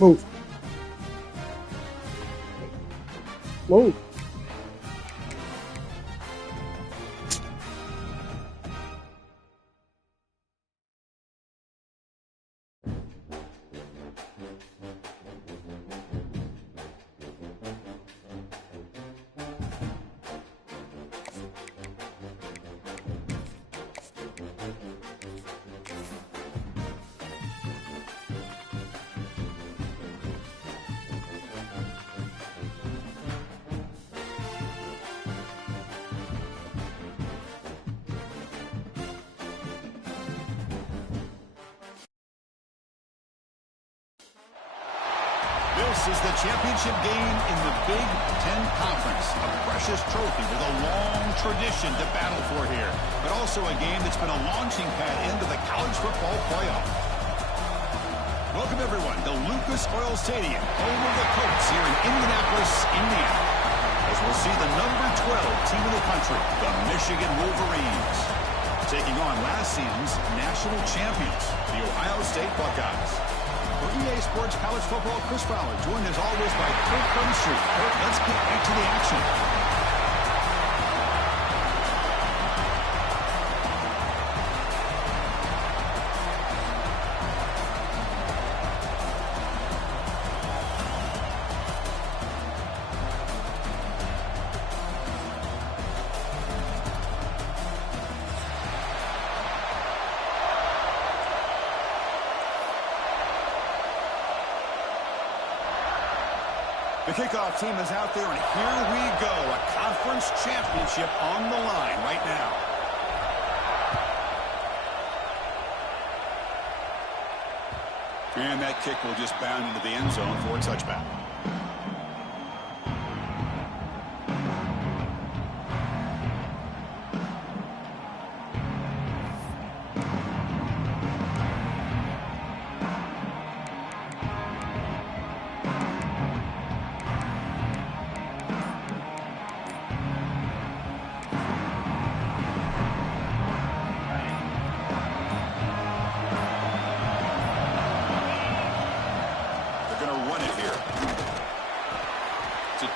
Move. Move. This is the championship game in the Big Ten Conference. A precious trophy with a long tradition to battle for here, but also a game that's been a launching pad into the college football playoff. Welcome, everyone, to Lucas Oil Stadium, home of the Colts here in Indianapolis, Indiana, as we'll see the number 12 team in the country, the Michigan Wolverines, taking on last season's national champions, the Ohio State Buckeyes. For EA Sports College Football, Chris Fowler, joined as always by Kirk Burnstreet. Kirk, let's get right to the action. The kickoff team is out there, and here we go. A conference championship on the line right now. And that kick will just bound into the end zone for a touchback.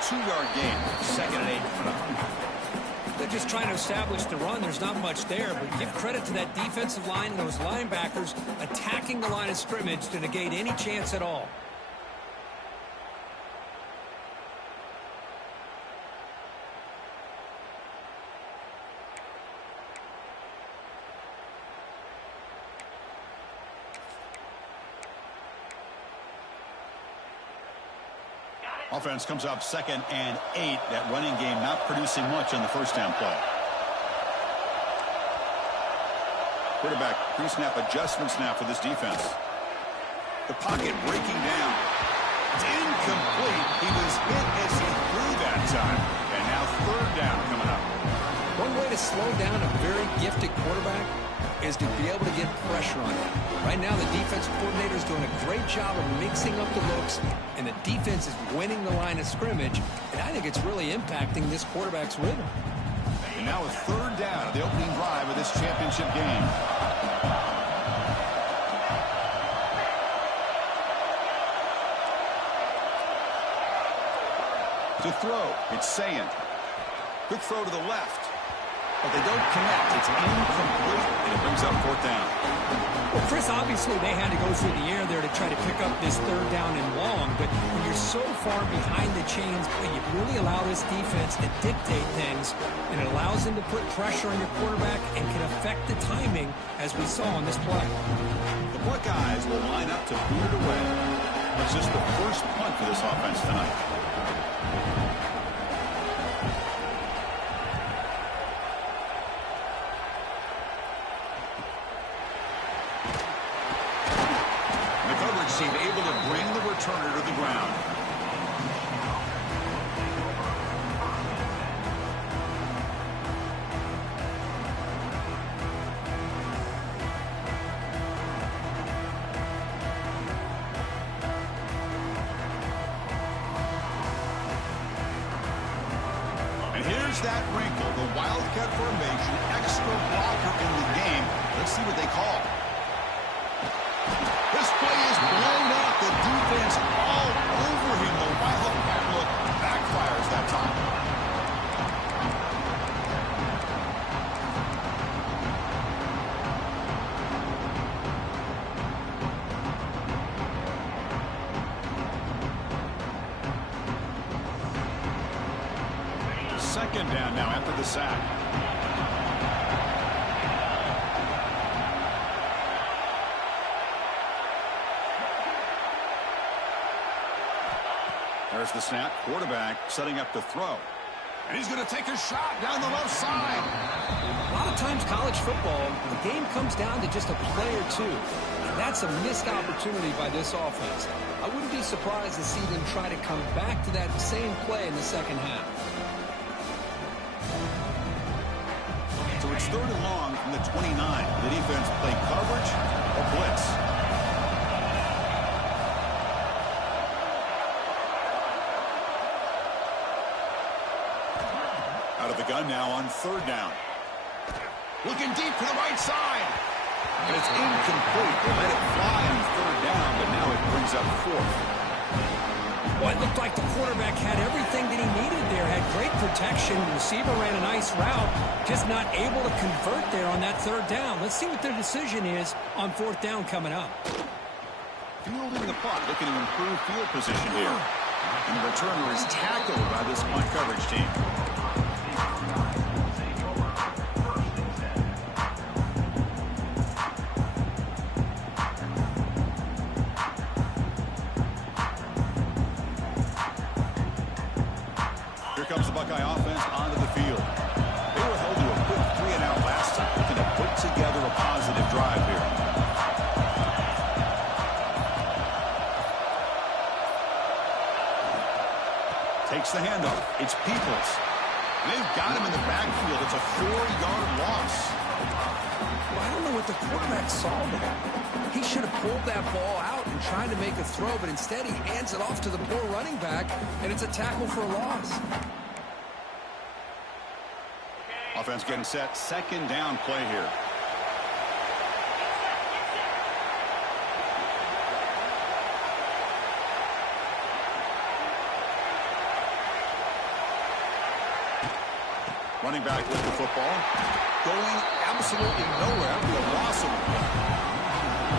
Two-yard gain, 2nd and 8. They're just trying to establish the run. There's not much there, but give credit to that defensive line and those linebackers attacking the line of scrimmage to negate any chance at all. Offense comes up 2nd and 8. That running game not producing much on the first down play. Quarterback pre-snap adjustments now for this defense. The pocket breaking down. It's incomplete. He was hit as he threw that time. And now 3rd down coming up. One way to slow down a very gifted quarterback is to be able to get pressure on him. Right now, the defensive coordinator is doing a great job of mixing up the looks, and the defense is winning the line of scrimmage, and I think it's really impacting this quarterback's rhythm. And now a 3rd down of the opening drive of this championship game. To throw, it's Saying. Quick throw to the left. But they don't connect. It's incomplete, and it brings up 4th down. Well, Chris, obviously they had to go through the air there to try to pick up this 3rd down and long, but when you're so far behind the chains, you really allow this defense to dictate things, and it allows them to put pressure on your quarterback and can affect the timing, as we saw on this play. The Buckeyes will line up to boot it away. It's just the first punt for this offense tonight. Seemed able to bring the returner to the ground. And here's that wrinkle, the Wildcat formation, extra blocker in the game. Let's see what they call. This play is blown up. The defense second down now after the sack. There's the snap. Quarterback setting up the throw. And he's going to take a shot down the left side. A lot of times college football, the game comes down to just a play or two. And that's a missed opportunity by this offense. I wouldn't be surprised to see them try to come back to that same play in the second half. So it's third and long from the 29. The defense play coverage or blitz. Out of the gun now on third down. Looking deep to the right side. And it's incomplete. They let it fly on third down, but now it brings up fourth. Well, it looked like the quarterback had everything that he needed there. Had great protection. The receiver ran a nice route. Just not able to convert there on that third down. Let's see what their decision is on fourth down coming up. Fielding the punt, looking to improve field position here. And the returner is tackled by this punt coverage team. Comes the Buckeye offense onto the field. They were held to a quick 3-and-out last time, looking to put together a positive drive here. Takes the handoff. It's Peoples. And they've got him in the backfield. It's a 4-yard loss. Well, I don't know what the quarterback saw there. He should have pulled that ball out and tried to make a throw, but instead he hands it off to the poor running back, and it's a tackle for a loss. Offense getting set. Second down play here. Running back with the football. Going absolutely nowhere. That'll be a loss of it.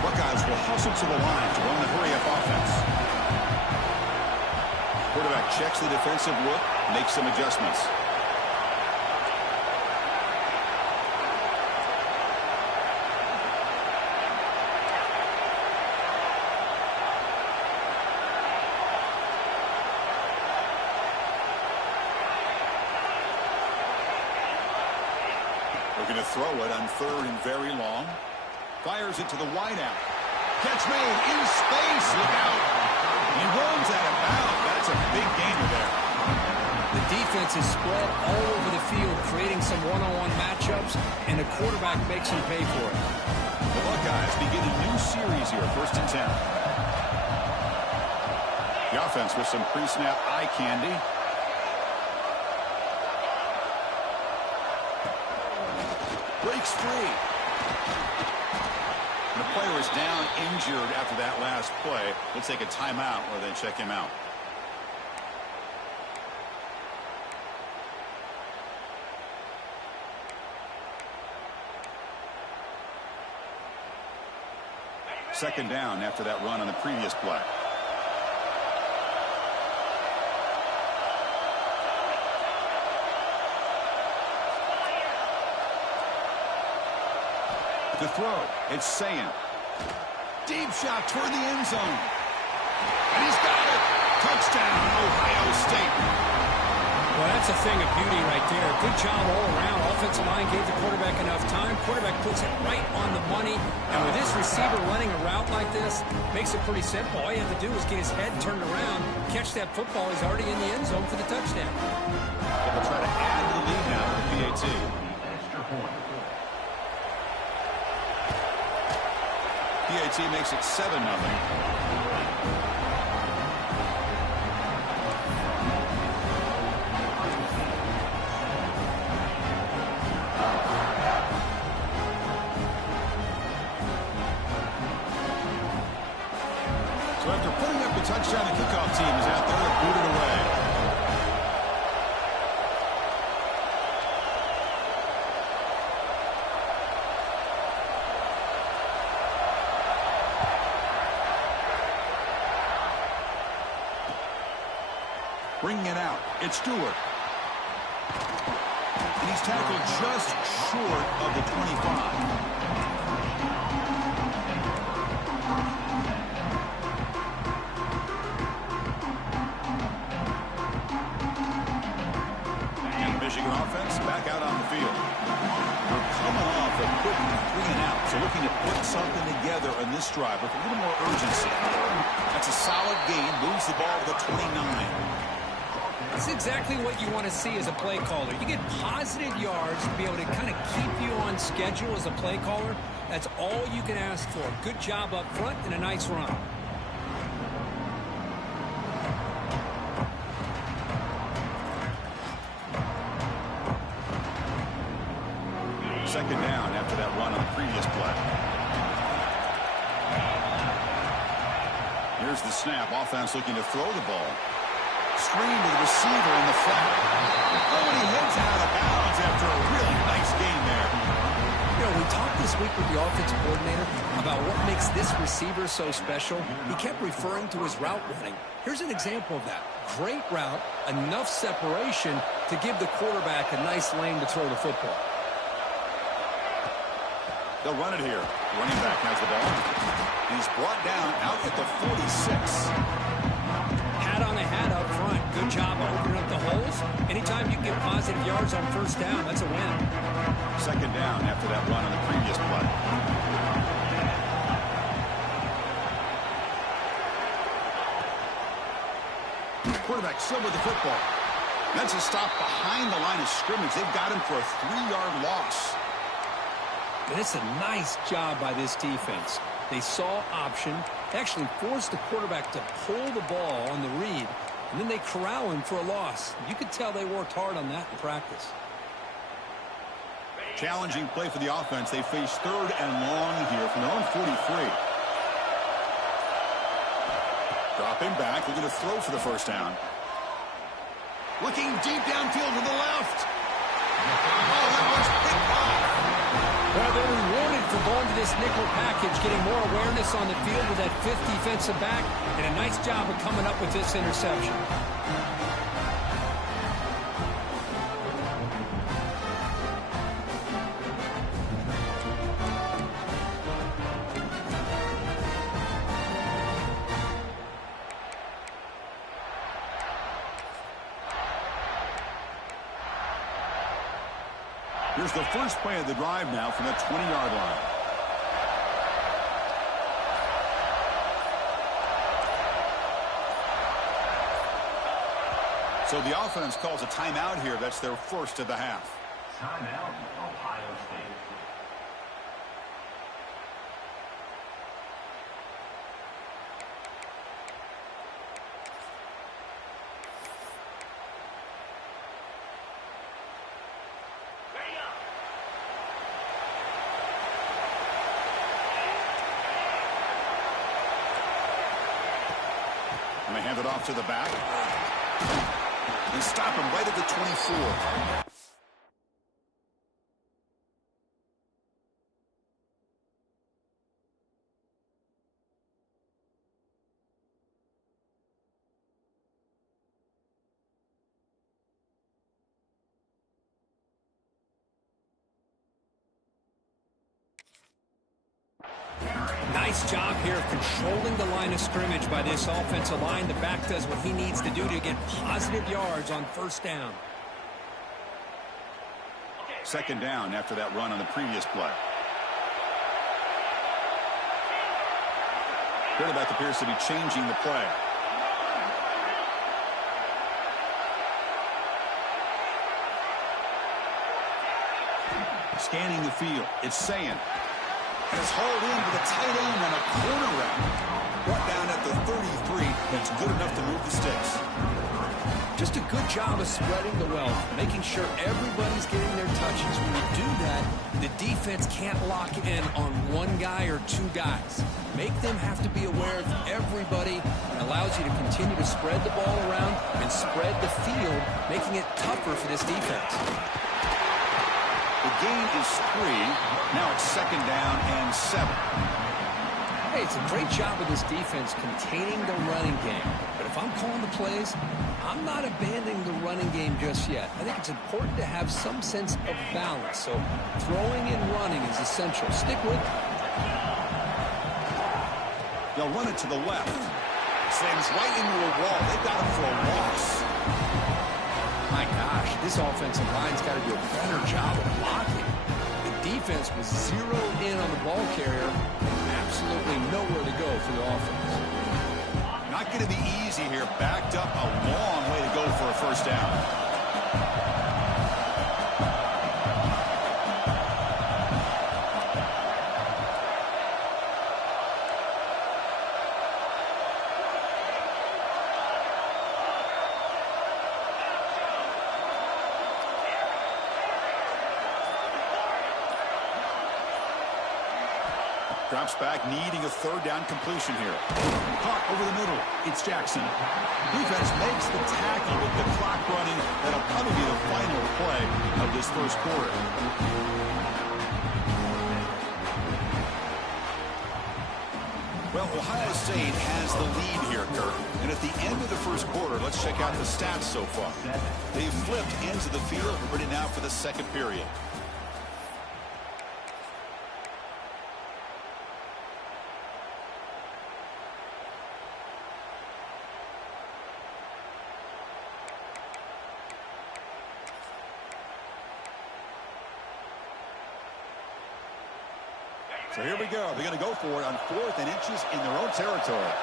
Buckeyes will hustle to the line to run the hurry-up offense. Quarterback checks the defensive look, makes some adjustments. Looking to throw it on third and very long. Fires it to the wideout. Catch made in space. Look out. He runs out of bounds. That's a big gainer there. The defense is spread all over the field, creating some one-on-one matchups, and the quarterback makes them pay for it. The Buckeyes begin a new series here, 1st and 10. The offense with some pre-snap eye candy. Breaks free. The player is down injured after that last play. We'll take a timeout or then check him out. Second down after that run on the previous play. The throw, it's Sayin. Deep shot toward the end zone. And he's got it. Touchdown, Ohio State. Well, that's a thing of beauty right there. Good job all around. Offensive line gave the quarterback enough time. Quarterback puts it right on the money. And with this receiver running a route like this, makes it pretty simple. All you have to do is get his head turned around, catch that football. He's already in the end zone for the touchdown. They'll try to add to the lead now with the PAT. PAT makes it 7-0. So after putting up the touchdown, the kickoff team is out there to boot it away. Bringing it out, it's Stewart. And he's tackled just short of the 25. Michigan offense back out on the field. We're coming off a quick 3-and-out, so looking to put something together on this drive with a little more urgency. That's a solid gain, moves the ball to the 29. That's exactly what you want to see as a play caller. You get positive yards to be able to kind of keep you on schedule as a play caller. That's all you can ask for. Good job up front and a nice run. Second down after that run on the previous play. Here's the snap. Offense looking to throw the ball. Screen to the receiver in the flat. Oh, and he hits out of bounds after a really nice gain there. You know, we talked this week with the offensive coordinator about what makes this receiver so special. He kept referring to his route running. Here's an example of that. Great route, enough separation to give the quarterback a nice lane to throw the football. They'll run it here. Running back has the ball. He's brought down out at the 46. Hat on a hat up front. Good job of opening up the holes. Anytime you can get positive yards on first down, that's a win. Second down after that run on the previous play. Quarterback still with the football. That's a stop behind the line of scrimmage. They've got him for a 3-yard loss. And it's a nice job by this defense. They saw option, actually forced the quarterback to pull the ball on the read, and then they corral him for a loss. You could tell they worked hard on that in practice. Challenging play for the offense. They face 3rd and long here from their own 43. Dropping back, looking to throw for the first down. Looking deep downfield to the left. Oh, that one's picked off. Well, they're rewarded for going to this nickel package, getting more awareness on the field with that 5th defensive back, and a nice job of coming up with this interception. Here's the first play of the drive now from the 20-yard line. So the offense calls a timeout here. That's their first of the half. Timeout, Ohio State. And they hand it off to the back. And stop him right at the 24. Nice job here of controlling the line of scrimmage by this offensive line. The back does what he needs to do to get positive yards on first down. Second down after that run on the previous play. Quarterback appears to be changing the play. Scanning the field. It's Sayin. And it's hauled in with a tight end and a corner route. Brought down at the 33. That's good enough to move the sticks. Just a good job of spreading the wealth, making sure everybody's getting their touches. When you do that, the defense can't lock in on one guy or two guys. Make them have to be aware of everybody. It allows you to continue to spread the ball around and spread the field, making it tougher for this defense. The gain is 3. Now it's second down and 7. Hey, it's a great job of this defense containing the running game. But if I'm calling the plays, I'm not abandoning the running game just yet. I think it's important to have some sense of balance. So throwing and running is essential. Stick with it. They'll run it to the left. Slams right into a wall. They've got him for a loss. My gosh, this offensive line's got to do a better job of blocking. The defense was zeroed in on the ball carrier. Absolutely nowhere to go for the offense. Not going to be easy here. Backed up a long way to go for a first down. Drops back, needing a third down completion here. Caught over the middle. It's Jackson. Defense makes the tackle with the clock running. That'll probably be the final play of this first quarter. Well, Ohio State has the lead here, Kirk. And at the end of the first quarter, let's check out the stats so far. They've flipped ends of the field, ready now for the second period. So here we go. They're going to go for it on 4th and inches in their own territory.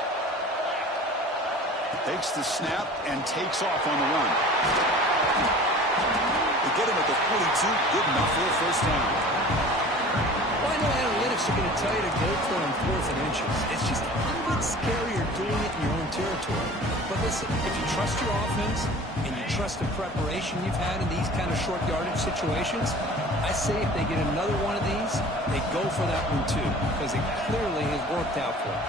Takes the snap and takes off on the run. They get him at the 42. Good enough for a first down. Well, I know analytics are going to tell you to go for it on 4th and inches. It's just a little bit scarier doing it in your own territory. But listen, if you trust your offense and you trust the preparation you've had in these kind of short yardage situations, I say if they get another one of these, they go for that one too, because it clearly has worked out for them.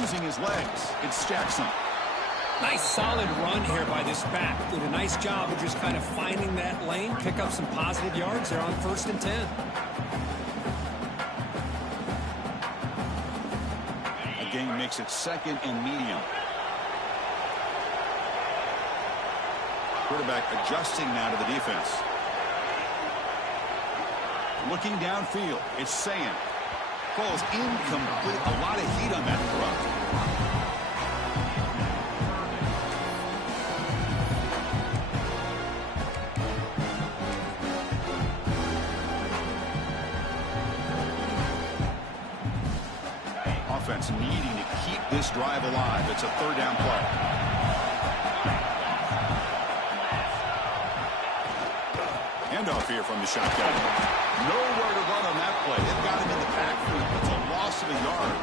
Using his legs, it's Jackson. Nice solid run here by this back. Did a nice job of just kind of finding that lane, pick up some positive yards there on 1st and 10. Again, makes it 2nd and medium. Quarterback adjusting now to the defense. Looking downfield, it's Sand. Falls incomplete. A lot of heat on that throw. Offense needing to keep this drive alive. It's a 3rd down play. Handoff here from the shotgun. Nowhere to run on that play. They've got him in the backfield. It's a loss of a yard.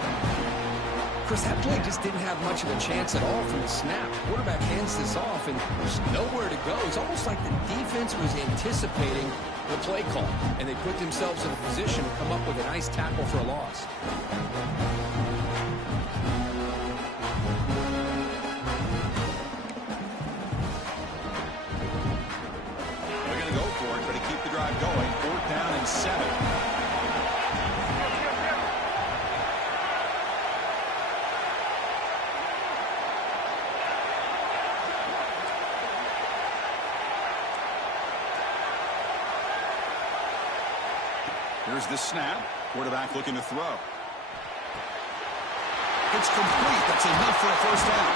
Chris, that play just didn't have much of a chance at all from the snap. Quarterback hands this off, and there's nowhere to go. It's almost like the defense was anticipating the play call, and they put themselves in a position to come up with a nice tackle for a loss. Drive going, 4th down and 7. Here's the snap. Quarterback looking to throw. It's complete. That's enough for a first down.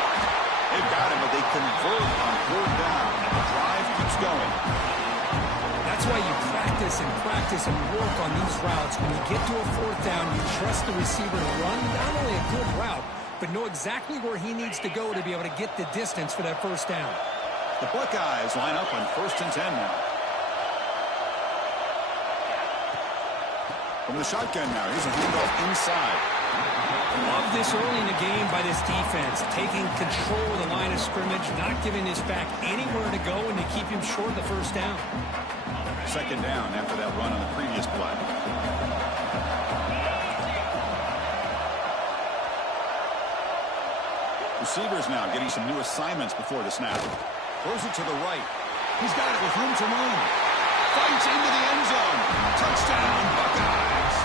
They've got him, but they convert on 4th down, and the drive keeps going. That's why you practice and work on these routes. When you get to a 4th down, you trust the receiver to run not only a good route, but know exactly where he needs to go to be able to get the distance for that first down. The Buckeyes line up on 1st and 10 now. From the shotgun now, here's a handoff inside. Love this early in the game by this defense, taking control of the line of scrimmage, not giving this back anywhere to go, and to keep him short of the first down. 2nd down after that run on the previous play. Receivers now getting some new assignments before the snap. Throws it to the right. He's got it with room to run. Fights into the end zone. Touchdown, Buckeyes.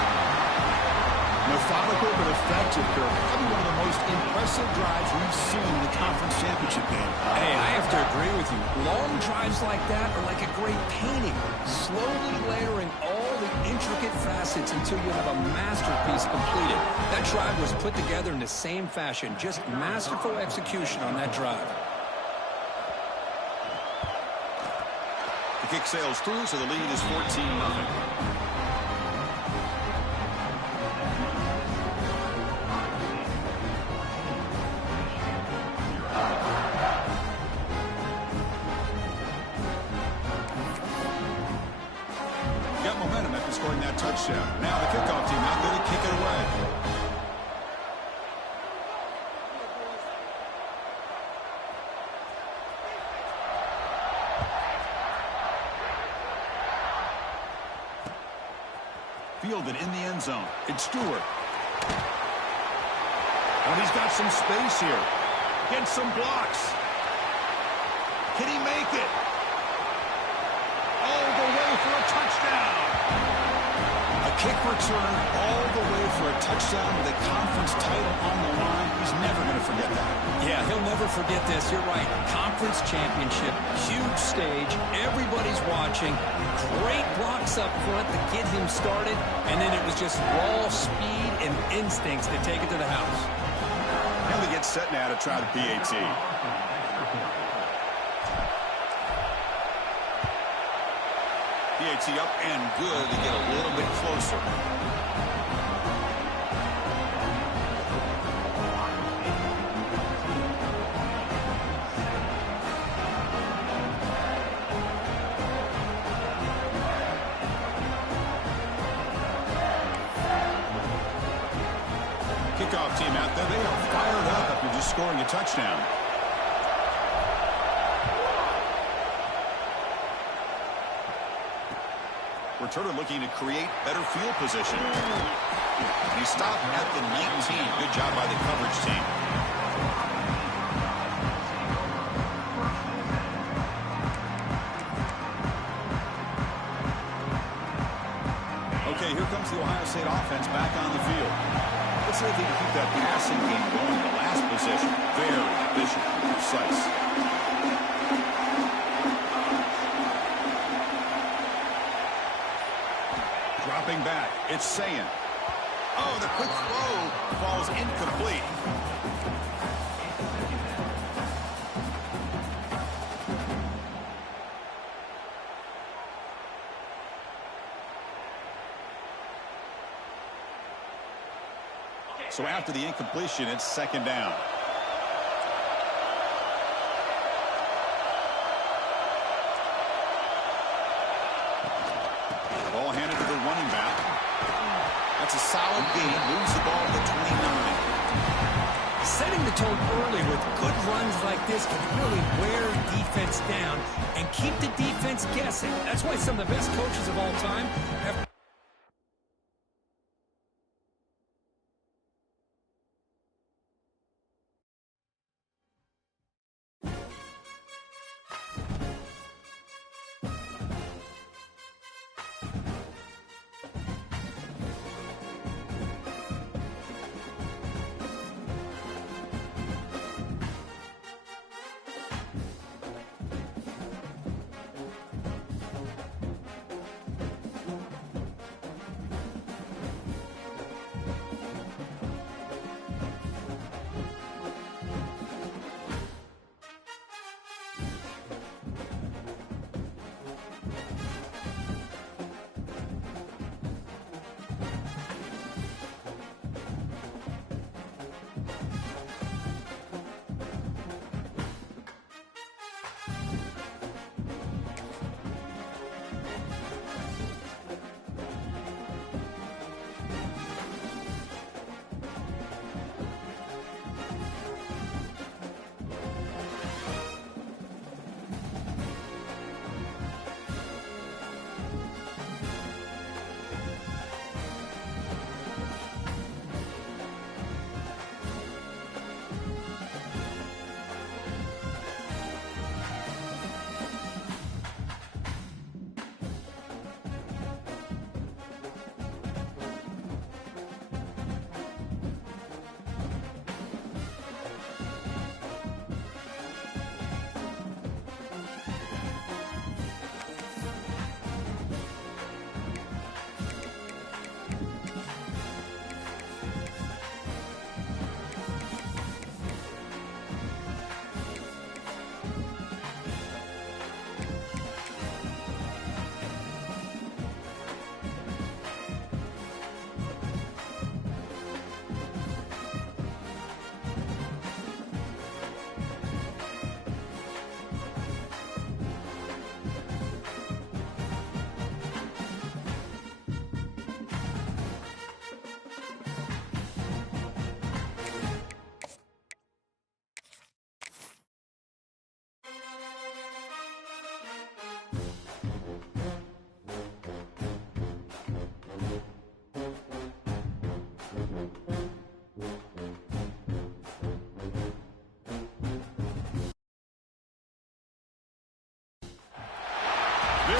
Methodical but effective, Kirk. Probably one of the most impressive drives we've seen in the conference championship game. Hey, I have to agree with you. Long drives like that are like a great painting, slowly layering all the intricate facets until you have a masterpiece completed. That drive was put together in the same fashion, just masterful execution on that drive. The kick sails through, so the lead is 14-0. Got momentum after scoring that touchdown. Now the kickoff team out there to kick it away. Fielded in the end zone. It's Stewart. Oh, he's got some space here. Gets some blocks. Can he make it? All the way for a touchdown. A kick return all the way for a touchdown with a conference title on the line. He's never going to forget that. Yeah, he'll never forget this. You're right. Conference championship, huge stage. Everybody's watching. Great blocks up front to get him started. And then it was just raw speed and instincts to take it to the house. And they get set now to try the PAT. PAT up and good to get a little bit closer. Kickoff team out there, they are fired up after just scoring a touchdown. Returner looking to create better field position. And he stopped at the 19. Good job by the coverage team. Okay, here comes the Ohio State offense back on the field. Let's see if they can keep that passing game going. The last possession, very efficient and precise. Dropping back, it's Sayin. Oh, the quick throw falls incomplete. So after the incompletion, it's second down. Ball handed to the running back. That's a solid gain. Moves the ball to the 29. Setting the tone early with good runs like this can really wear defense down and keep the defense guessing. That's why some of the best coaches of all time have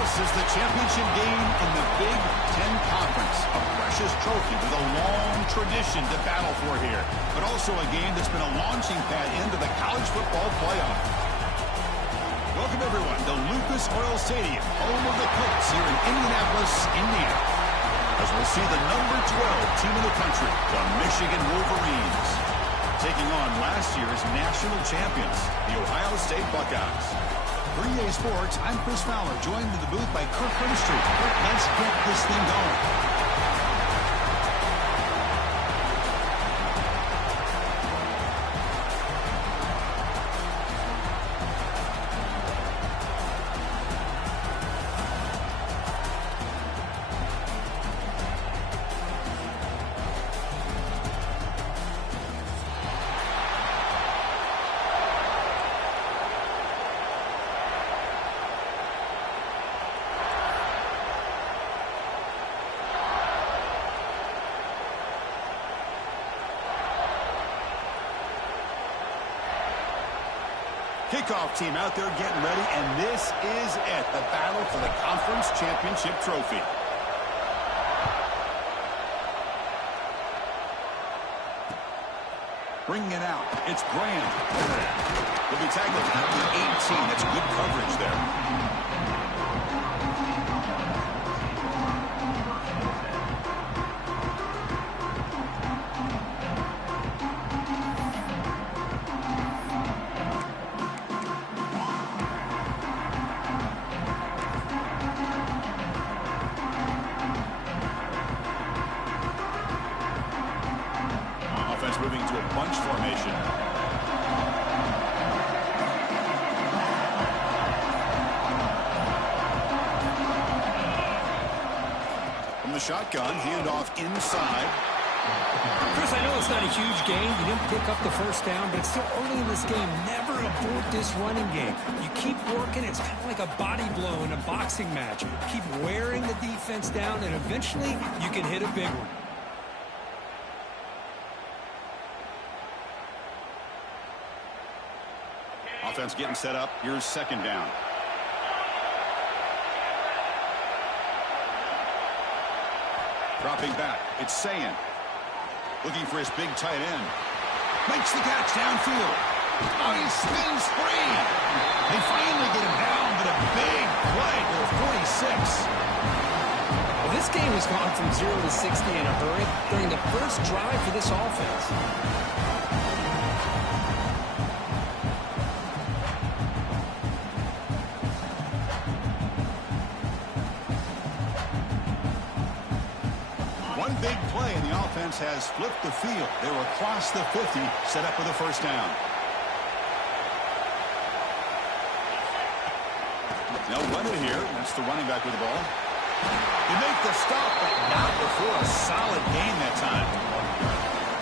This is the championship game in the Big Ten Conference. A precious trophy with a long tradition to battle for here. But also a game that's been a launching pad into the college football playoff. Welcome, everyone, to Lucas Oil Stadium, home of the Colts here in Indianapolis, Indiana. As we'll see the number 12 team in the country, the Michigan Wolverines, taking on last year's national champions, the Ohio State Buckeyes. For EA Sports, I'm Chris Fowler, joined in the booth by Kirk Herbstreit. Kirk, let's get this thing going. Kickoff team out there getting ready, and this is it, the battle for the conference championship trophy. Bringing it out, it's Graham. He'll be tackled at the 18. That's good coverage there. Moving to a bunch formation. From the shotgun, handoff inside. Chris, I know it's not a huge game. You didn't pick up the first down, but it's still early in this game. Never abort this running game. You keep working. It's kind of like a body blow in a boxing match. Keep wearing the defense down, and eventually you can hit a big one. Offense getting set up. Here's second down. Dropping back. It's Sayin. Looking for his big tight end. Makes the catch downfield. Oh, he spins free. They finally get him down, but a big play to the 46. Well, this game has gone from 0 to 60 in a hurry during the first drive for this offense. Big play, and the offense has flipped the field. They were across the 50, set up for the first down. No runner here. That's the running back with the ball. They make the stop, but not before a solid gain that time.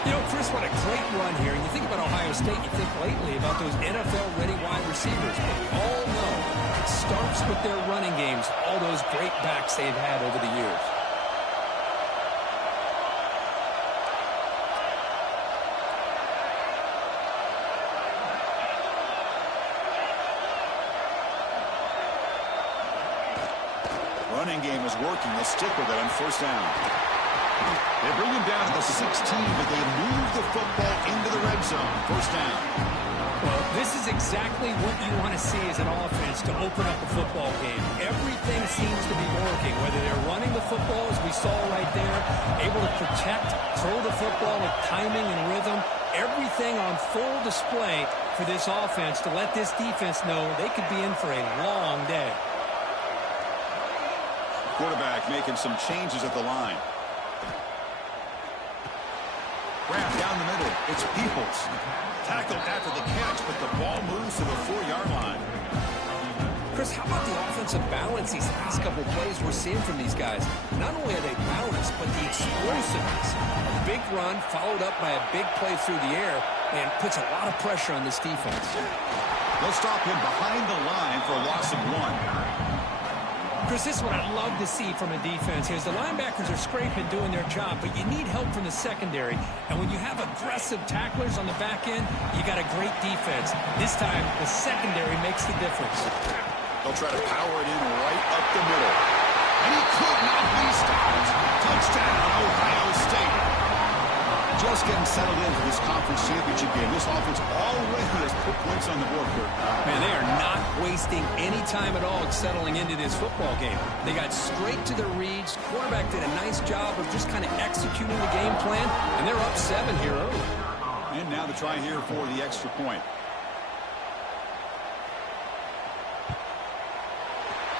You know, Chris, what a great run here. And you think about Ohio State, you think lately about those NFL-ready wide receivers. But we all know it starts with their running games, all those great backs they've had over the years. Running game is working. They'll stick with it on first down. They bring him down to the 16, but they move the football into the red zone. First down. Well, this is exactly what you want to see as an offense to open up a football game. Everything seems to be working, whether they're running the football, as we saw right there, able to protect, throw the football with timing and rhythm. Everything on full display for this offense to let this defense know they could be in for a long day. Quarterback making some changes at the line. Grab down the middle. It's Peoples. Tackled after the catch, but the ball moves to the 4-yard line. Chris, how about the offensive balance these last couple plays we're seeing from these guys? Not only are they balanced, but the explosiveness. A big run followed up by a big play through the air and puts a lot of pressure on this defense. They'll stop him behind the line for a loss of 1. Chris, this is what I'd love to see from a defense here. The linebackers are scraping, doing their job, but you need help from the secondary. And when you have aggressive tacklers on the back end, you got a great defense. This time, the secondary makes the difference. They'll try to power it in right up the middle. And he could not be stopped. Touchdown, Ohio State. Just getting settled in for this conference championship game. This offense already has put points on the board, Kurt. Man, they are not wasting any time at all settling into this football game. They got straight to their reads. Quarterback did a nice job of just kind of executing the game plan, and they're up 7 here early. And now the try here for the extra point.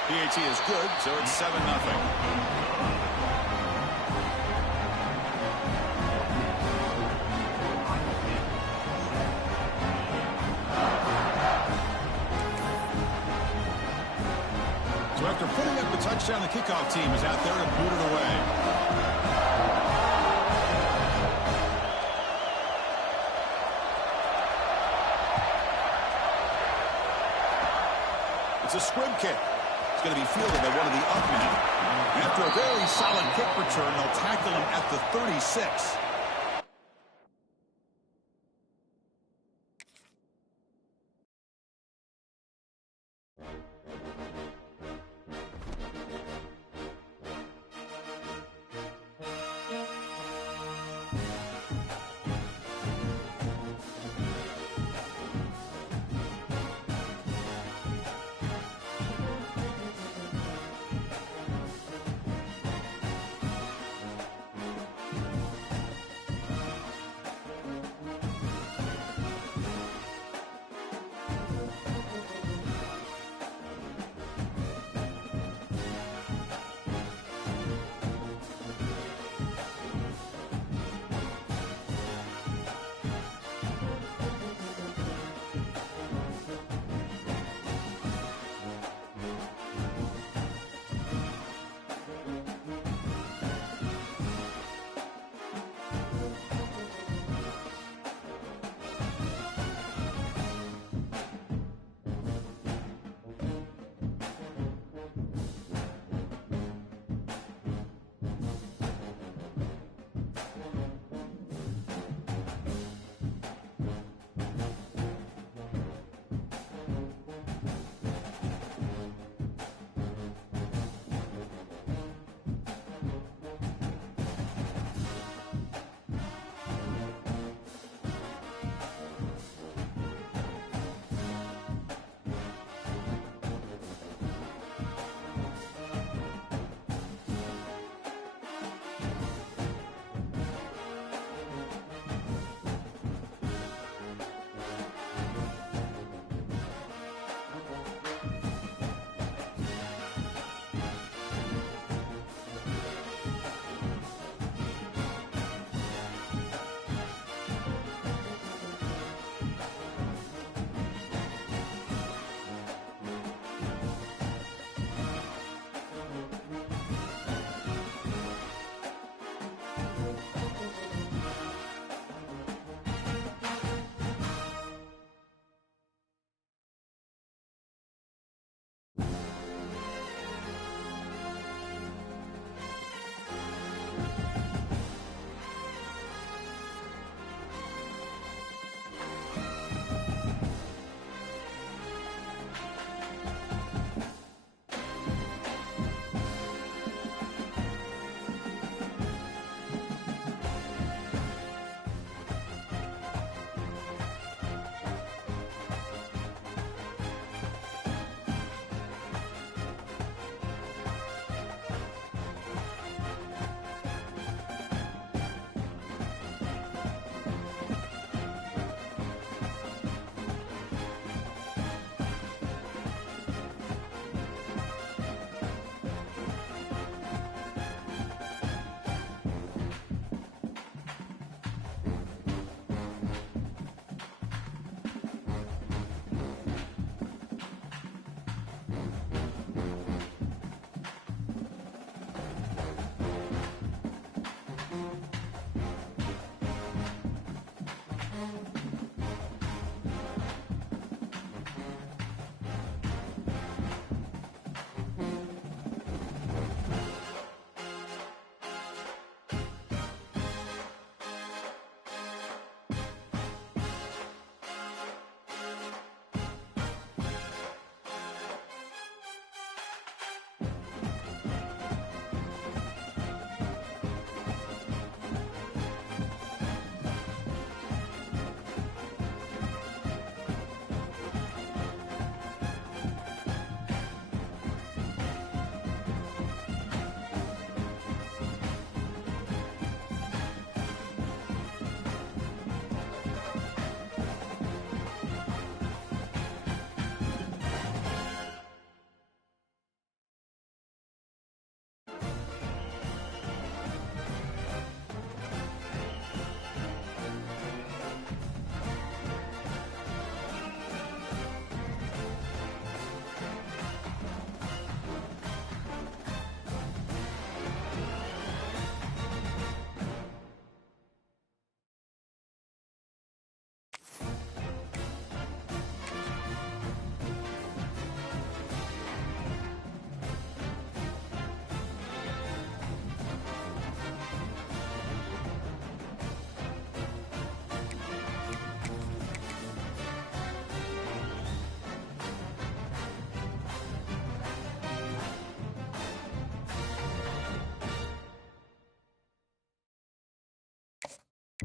PAT is good, so it's 7-0. So after putting up the touchdown, the kickoff team is out there to boot it away. It's a squib kick. It's going to be fielded by one of the up men. After a very solid kick return, they'll tackle him at the 36.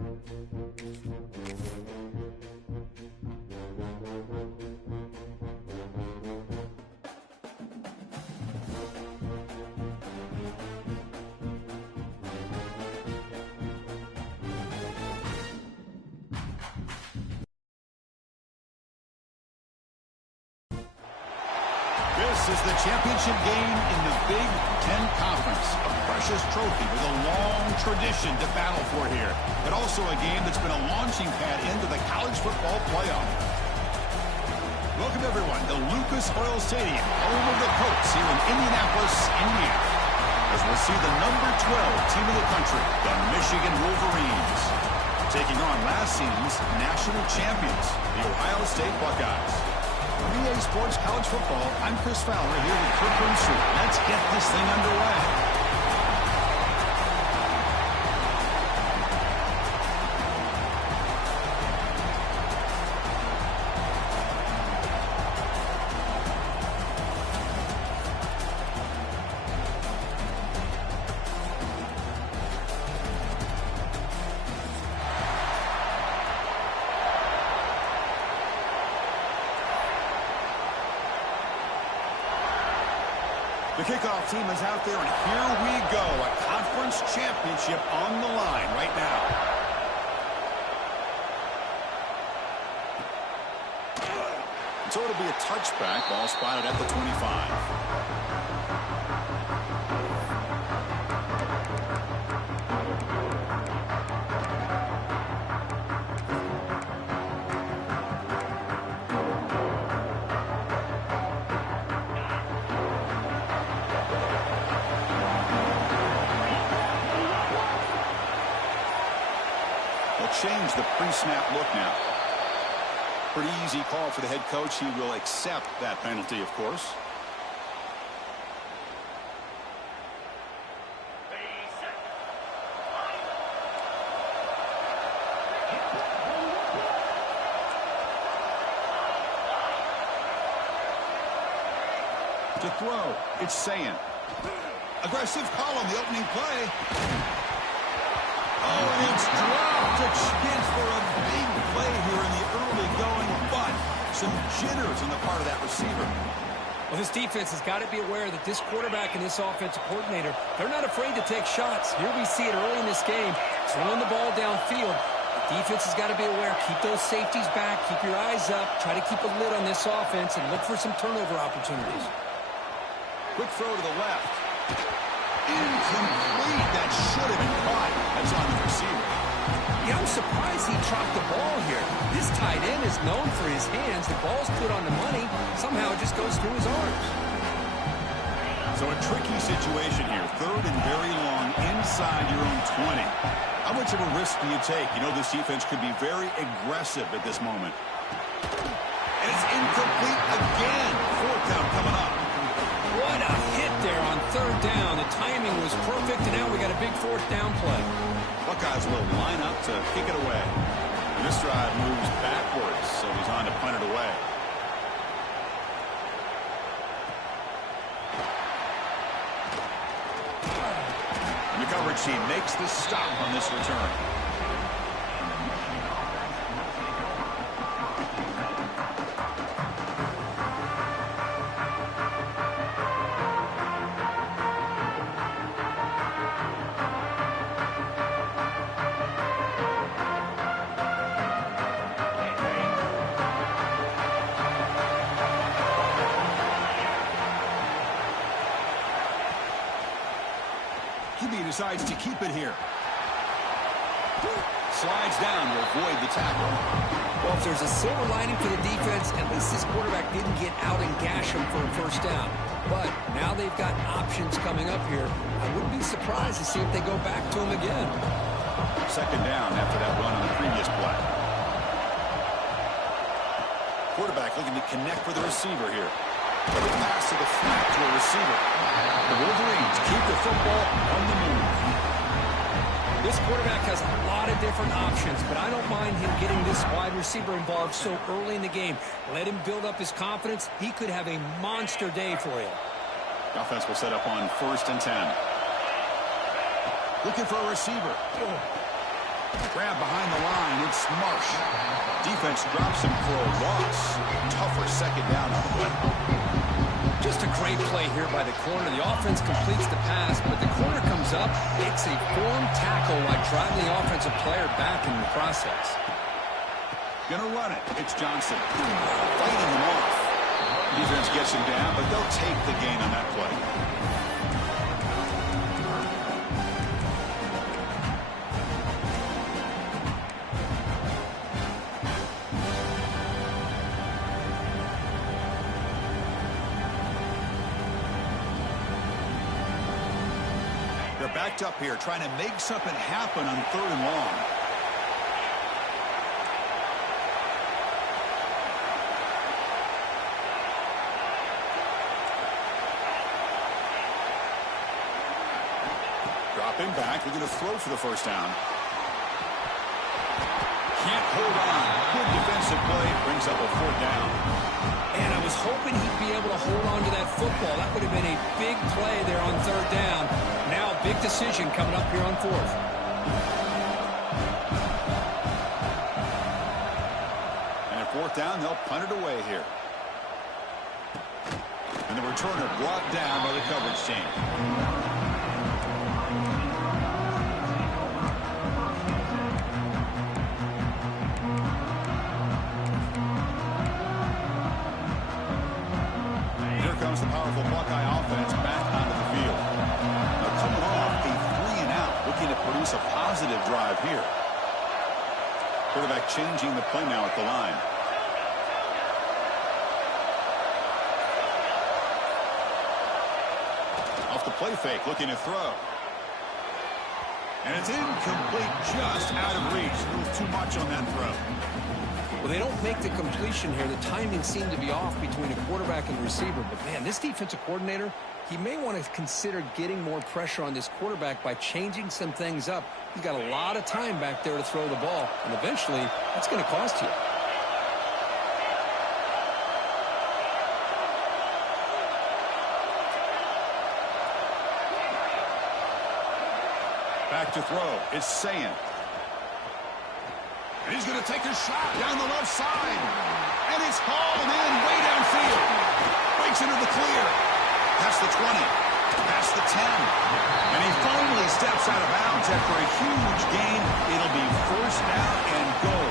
This is the championship game in the Big Ten Conference. A precious trophy with a long tradition to battle for here. But also a game that's been a launching pad into the college football playoff. Welcome, everyone, to Lucas Oil Stadium, home of the Colts here in Indianapolis, Indiana. As we'll see the number 12 team in the country, the Michigan Wolverines, taking on last season's national champions, the Ohio State Buckeyes. From EA Sports College Football, I'm Chris Fowler here with Kirk Herbstreit. Let's get this thing underway. The kickoff team is out there, and here we go. A conference championship on the line right now. So it'll be a touchback. Ball spotted at the 25. Change the pre-snap look now. Pretty easy call for the head coach. He will accept that penalty, of course. To throw, it's Sayin. Aggressive call on the opening play. Oh, and it's dropped. A chance for a big play here in the early going, but some jitters on the part of that receiver. Well, this defense has got to be aware that this quarterback and this offensive coordinator, they're not afraid to take shots. Here we see it early in this game, throwing the ball downfield. The defense has got to be aware. Keep those safeties back. Keep your eyes up. Try to keep a lid on this offense and look for some turnover opportunities. Quick throw to the left. Incomplete. That should have been caught. That's on the receiver. Yeah, I'm surprised he dropped the ball here. This tight end is known for his hands. The ball's put on the money. Somehow it just goes through his arms. So a tricky situation here. Third and very long inside your own 20. How much of a risk do you take? You know this defense could be very aggressive at this moment. And it's incomplete again. Fourth down coming up. What a hit there on third down. The timing was perfect, and now we got a big fourth down play. Buckeyes will line up to kick it away. And this drive moves backwards, so he's on to punt it away. And the coverage team makes the stop on this return. Decides to keep it here. Slides down to avoid the tackle. Well, if there's a silver lining for the defense, at least this quarterback didn't get out and gash him for a first down. But now they've got options coming up here. I wouldn't be surprised to see if they go back to him again. Second down after that run on the previous play. Quarterback looking to connect with the receiver here. The pass to the flat to a receiver. The Wolverines keep the football on the move. This quarterback has a lot of different options, but I don't mind him getting this wide receiver involved so early in the game. Let him build up his confidence. He could have a monster day for you. The offense will set up on 1st and 10. Looking for a receiver. Grab behind the line. It's Marsh. Defense drops him for a loss. Tougher second down on the play. Just a great play here by the corner. The offense completes the pass, but the corner comes up, makes a formed tackle while driving the offensive player back in the process. Gonna run it. It's Johnson. Fighting him off. Defense gets him down, but they'll take the gain on that play. They're backed up here, trying to make something happen on 3rd and long. Dropping back, they're going to throw for the first down. Can't hold on. Good defensive play, brings up a 4th down. And I was hoping he'd be able to hold on to that football. That would have been a big play there on 3rd down. Now a big decision coming up here on 4th. And at 4th down, they'll punt it away here. And the returner brought down by the coverage team. The powerful Buckeye offense back onto the field. Now coming off a 3-and-out, looking to produce a positive drive here. Quarterback changing the play now at the line. Off the play fake, looking to throw. And it's incomplete, just out of reach. A little too much on that throw. Well, they don't make the completion here. The timing seemed to be off between a quarterback and the receiver. But, man, this defensive coordinator, he may want to consider getting more pressure on this quarterback by changing some things up. He's got a lot of time back there to throw the ball, and eventually that's going to cost you. Back to throw. It's Sayin. And he's going to take a shot down the left side. And it's hauled in way downfield. Breaks into the clear. Past the 20. Past the 10. And he finally steps out of bounds after a huge gain. It'll be 1st down and goal.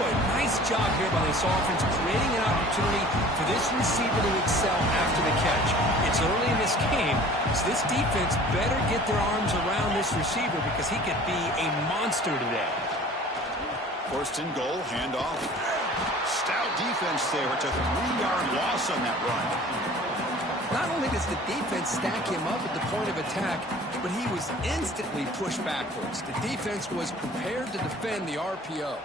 Boy, nice job here by this offense, creating an opportunity for this receiver to excel after the catch. It's early in this game, so this defense better get their arms around this receiver because he could be a monster today. 1st and goal, handoff. Stout defense there. It's a 3-yard loss on that run. Not only does the defense stack him up at the point of attack, but he was instantly pushed backwards. The defense was prepared to defend the RPO.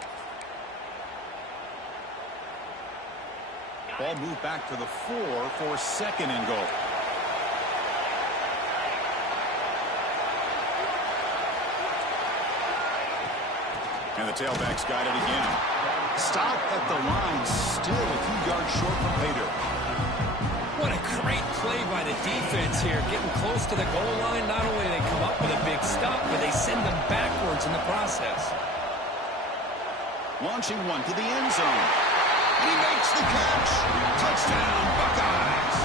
Ball moved back to the 4 for 2nd and goal. And the tailback's got it again. Stop at the line, still a few yards short from pay dirt. What a great play by the defense here. Getting close to the goal line, not only do they come up with a big stop, but they send them backwards in the process. Launching one to the end zone. He makes the catch. Touchdown, Buckeyes.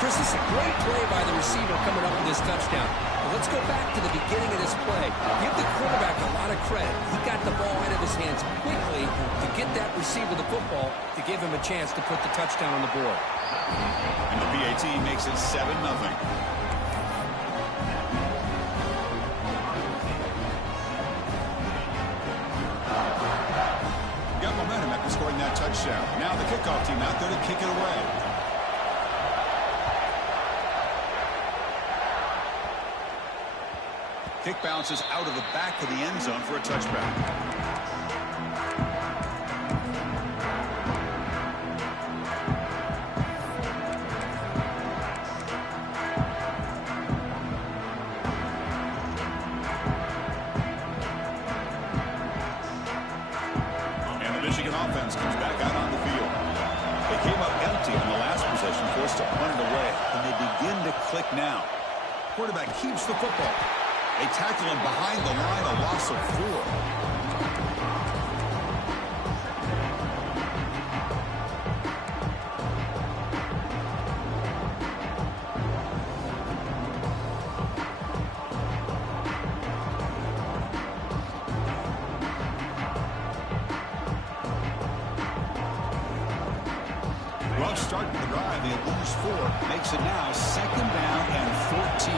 Chris, this is a great play by the receiver coming up with this touchdown. But let's go back to the beginning of this play. Give the quarterback a lot of credit. He got the ball out of his hands quickly to get that receiver the football to give him a chance to put the touchdown on the board. And the PAT makes it 7-0. Got momentum after scoring that touchdown. Now the kickoff team out there to kick it away. Kick bounces out of the back of the end zone for a touchback. Offense comes back out on the field. They came up empty on the last possession, forced to punt it away, and they begin to click now. Quarterback keeps the football. They tackle him behind the line, a loss of 4. Rough start to the drive. They lose 4. Makes it now 2nd down and 14.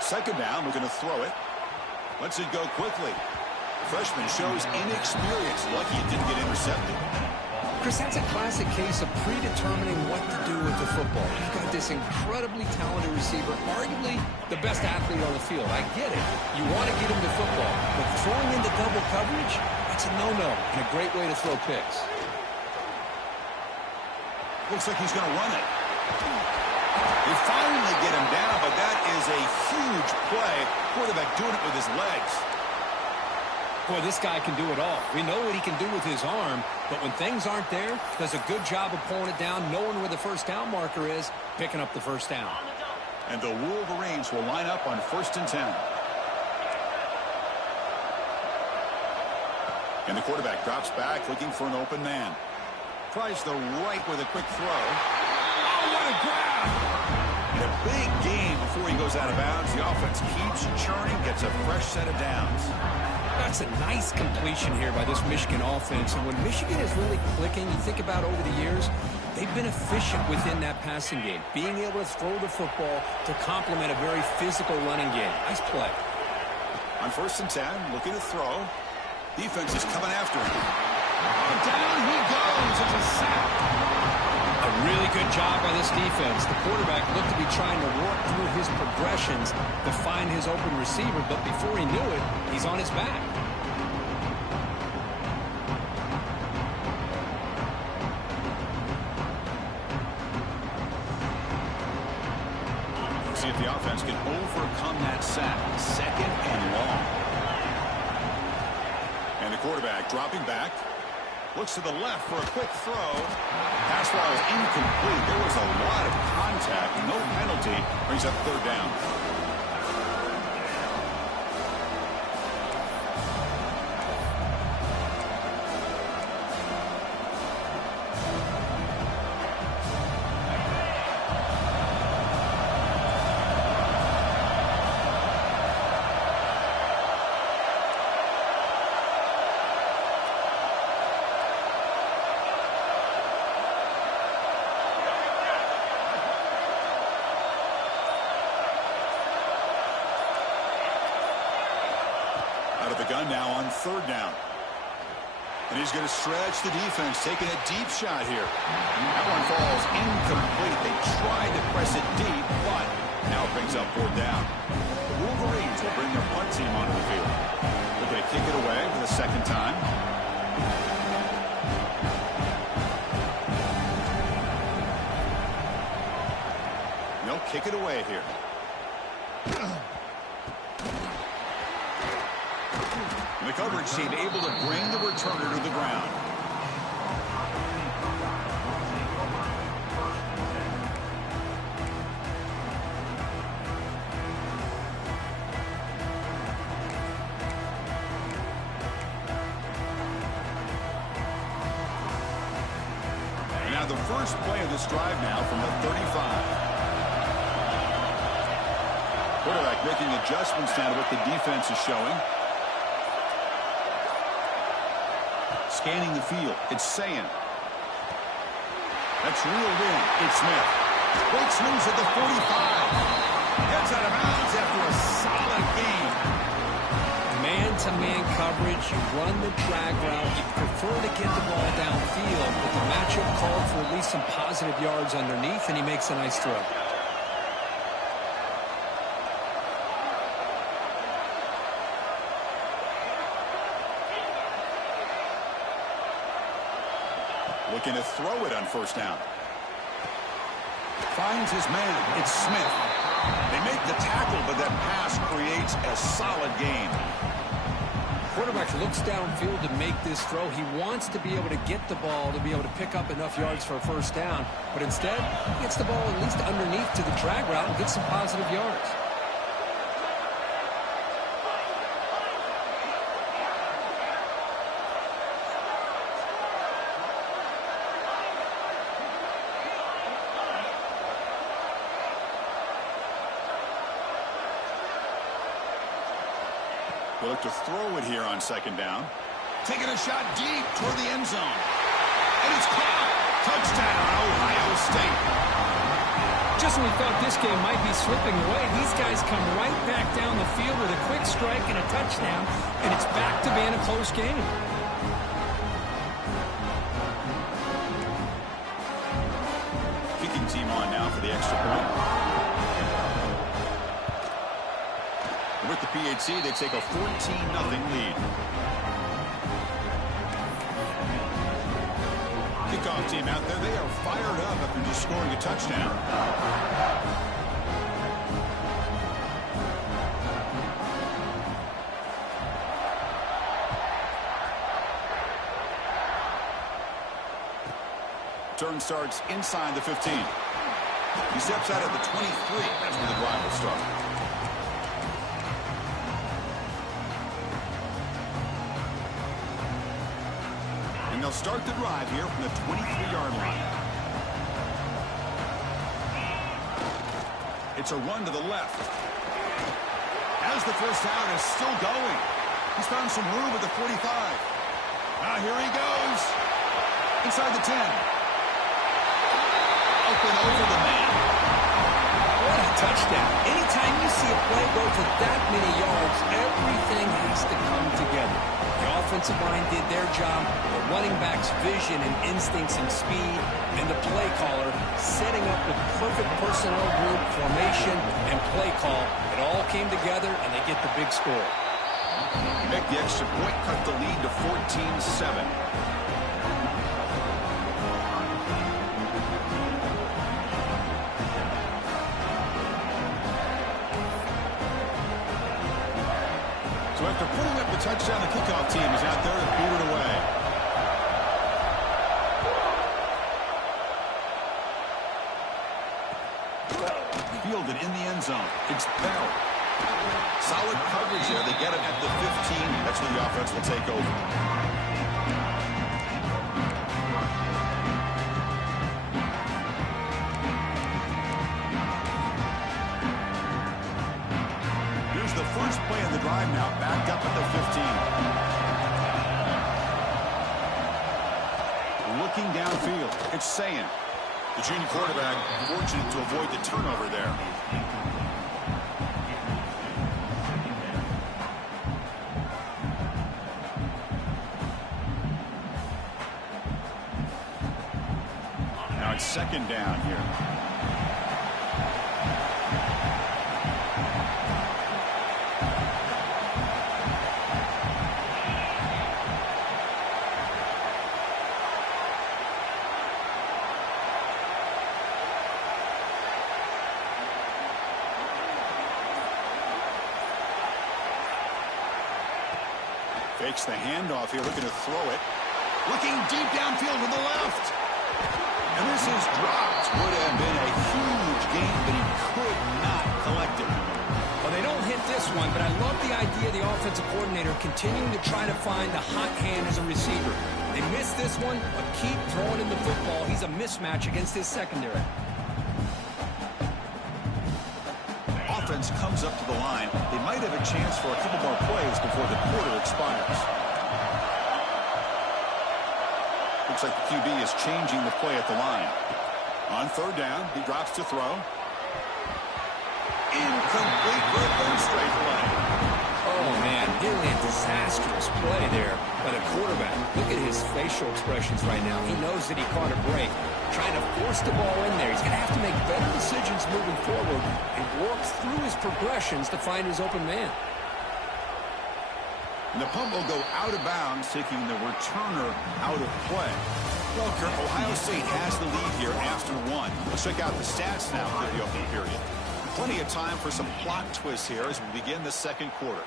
Second down, we're going to throw it. Lets it go quickly. The freshman shows inexperience. Lucky it didn't get intercepted. Chris, that's a classic case of predetermining what to do with the football. You've got this incredibly talented receiver, arguably the best athlete on the field. I get it. You want to get him the football, but throwing into double coverage, that's a no-no and a great way to throw picks. Looks like he's going to run it. They finally get him down, but that is a huge play. Quarterback doing it with his legs. Boy, this guy can do it all. We know what he can do with his arm, but when things aren't there, does a good job of pulling it down, knowing where the first down marker is, picking up the first down. And the Wolverines will line up on 1st and 10. And the quarterback drops back, looking for an open man. Tries the right with a quick throw. Oh, what a grab! And a big gain before he goes out of bounds. The offense keeps churning, gets a fresh set of downs. That's a nice completion here by this Michigan offense. And when Michigan is really clicking, you think about over the years, they've been efficient within that passing game, being able to throw the football to complement a very physical running game. Nice play. On 1st and 10, looking to throw. Defense is coming after him. Oh, down he goes. It's a sack. A really good job by this defense. The quarterback looked to be trying to work through his progressions to find his open receiver, but before he knew it, he's on his back. See if the offense can overcome that sack. 2nd and long. And the quarterback dropping back. Looks to the left for a quick throw. Pass ball is incomplete. There was a lot of contact. No penalty. Brings up 3rd down. Out of the gun now on 3rd down. And he's going to stretch the defense, taking a deep shot here. That one falls incomplete. They tried to press it deep, but now it brings up 4th down. The Wolverines will bring their punt team onto the field. They're going to kick it away for the 2nd time. They'll kick it away here. And the coverage team able to bring the returner to the ground. And now the first play of this drive now from the 35. Quarterback making adjustments now to what the defense is showing. Scanning the field. It's Sayin. That's reeled in. It's Smith. Breaks loose at the 45. Gets out of bounds after a solid game. Man-to-man coverage. You run the drag route. You prefer to get the ball downfield, but the matchup called for at least some positive yards underneath, and he makes a nice throw. Looking to throw it on 1st down. Finds his man. It's Smith. They make the tackle, but that pass creates a solid gain. quarterback looks downfield to make this throw. He wants to be able to get the ball to be able to pick up enough yards for a first down. But instead, he gets the ball at least underneath to the drag route and gets some positive yards. We'll look to throw it here on second down. Taking a shot deep toward the end zone. And it's caught. Touchdown, Ohio State. Just when we thought this game might be slipping away, these guys come right back down the field with a quick strike and a touchdown, and it's back to being a close game. Kicking team on now for the extra point. With the PHC, they take a 14-0 lead. Kickoff team out there, they are fired up after just scoring a touchdown. Turn starts inside the 15. He steps out at the 23. That's where the drive will start. They'll start the drive here from the 23-yard line. It's a run to the left. As the first down is still going. He's found some room at the 45. Now here he goes. Inside the 10. Open over the man. What a touchdown. Anytime you see a play go for that many yards, everything has to come together. The offensive line did their job, the running back's vision and instincts and speed, and the play caller setting up the perfect personnel group, formation, and play call. It all came together, and they get the big score. Make the extra point, cut the lead to 14-7. So after putting up the touchdown, the kickoff team is out there to boot it away. Fielded in the end zone. It's Bell. Solid coverage there. They get it at the 15. That's where the offense will take over. Here's the first play of the drive now, backed up at the 15. Looking downfield, it's Sayin. The junior quarterback fortunate to avoid the turnover there. Now it's second down here. Fakes the handoff here, looking to throw it. Looking deep downfield to the left. And this is dropped. Would have been a huge gain, but he could not collect it. Well, they don't hit this one, but I love the idea of the offensive coordinator continuing to try to find the hot hand as a receiver. They missed this one, but keep throwing him the football. He's a mismatch against his secondary. Offense comes up to the line. They might have a chance for a couple more plays before the quarter expires. Looks like the QB is changing the play at the line. On third down, he drops to throw. Incomplete for a third straight play. Oh, man, nearly a disastrous play there by the quarterback. Look at his facial expressions right now. He knows that he caught a break. Trying to force the ball in there. He's going to have to make better decisions moving forward and work through his progressions to find his open man. And the punt will go out of bounds, taking the returner out of play. Well, Kirk, Ohio State has the lead here after one. Let's check out the stats now for the opening period. Plenty of time for some plot twists here as we begin the second quarter.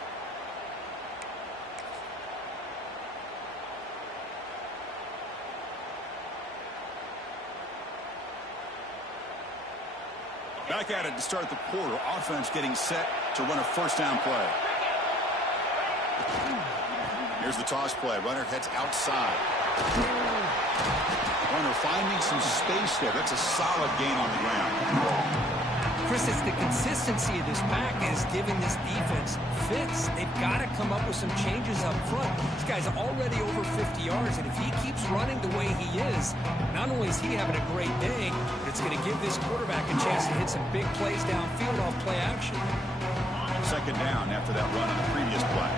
Back at it to start the quarter. Offense getting set to run a first down play. Here's the toss play. Runner heads outside. Runner finding some space there. That's a solid gain on the ground. Chris, it's the consistency of this pack is giving this defense fits. They've got to come up with some changes up front. This guy's already over 50 yards, and if he keeps running the way he is, not only is he having a great day, but it's going to give this quarterback a chance to hit some big plays downfield off play action. Second down after that run on the previous play.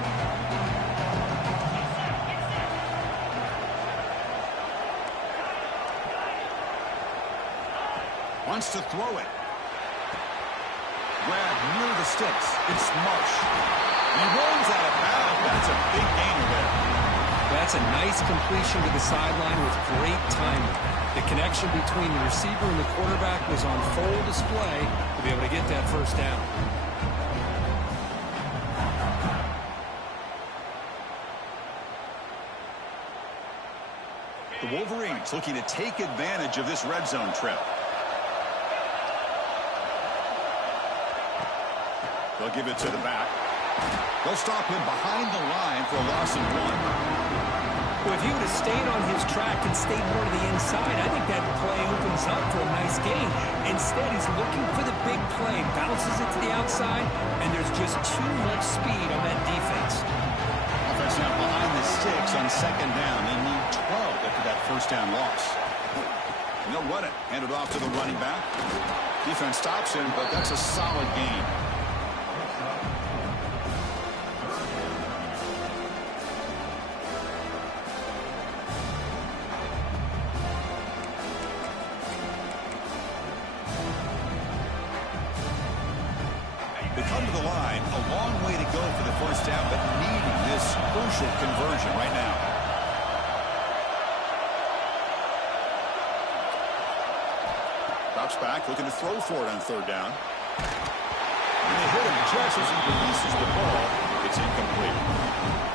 Wants to throw it. Grab near the sticks. It's Marsh. He rolls out of bounds. That's a big gainer there. That's a nice completion to the sideline with great timing. The connection between the receiver and the quarterback was on full display to be able to get that first down. The Wolverines looking to take advantage of this red zone trip. They'll give it to the back. They'll stop him behind the line for a loss of 1. Well, if he would have stayed on his track and stayed more to the inside, I think that play opens up for a nice gain. Instead, he's looking for the big play, bounces it to the outside, and there's just too much speed on that defense. Offense now behind the sticks on second down. They need 12 after that first down loss. And they'll run it. Hand it off to the running back. Defense stops him, but that's a solid gain. Crucial conversion right now. Drops back, looking to throw for it on third down. And they hit him just as he releases the ball. It's incomplete.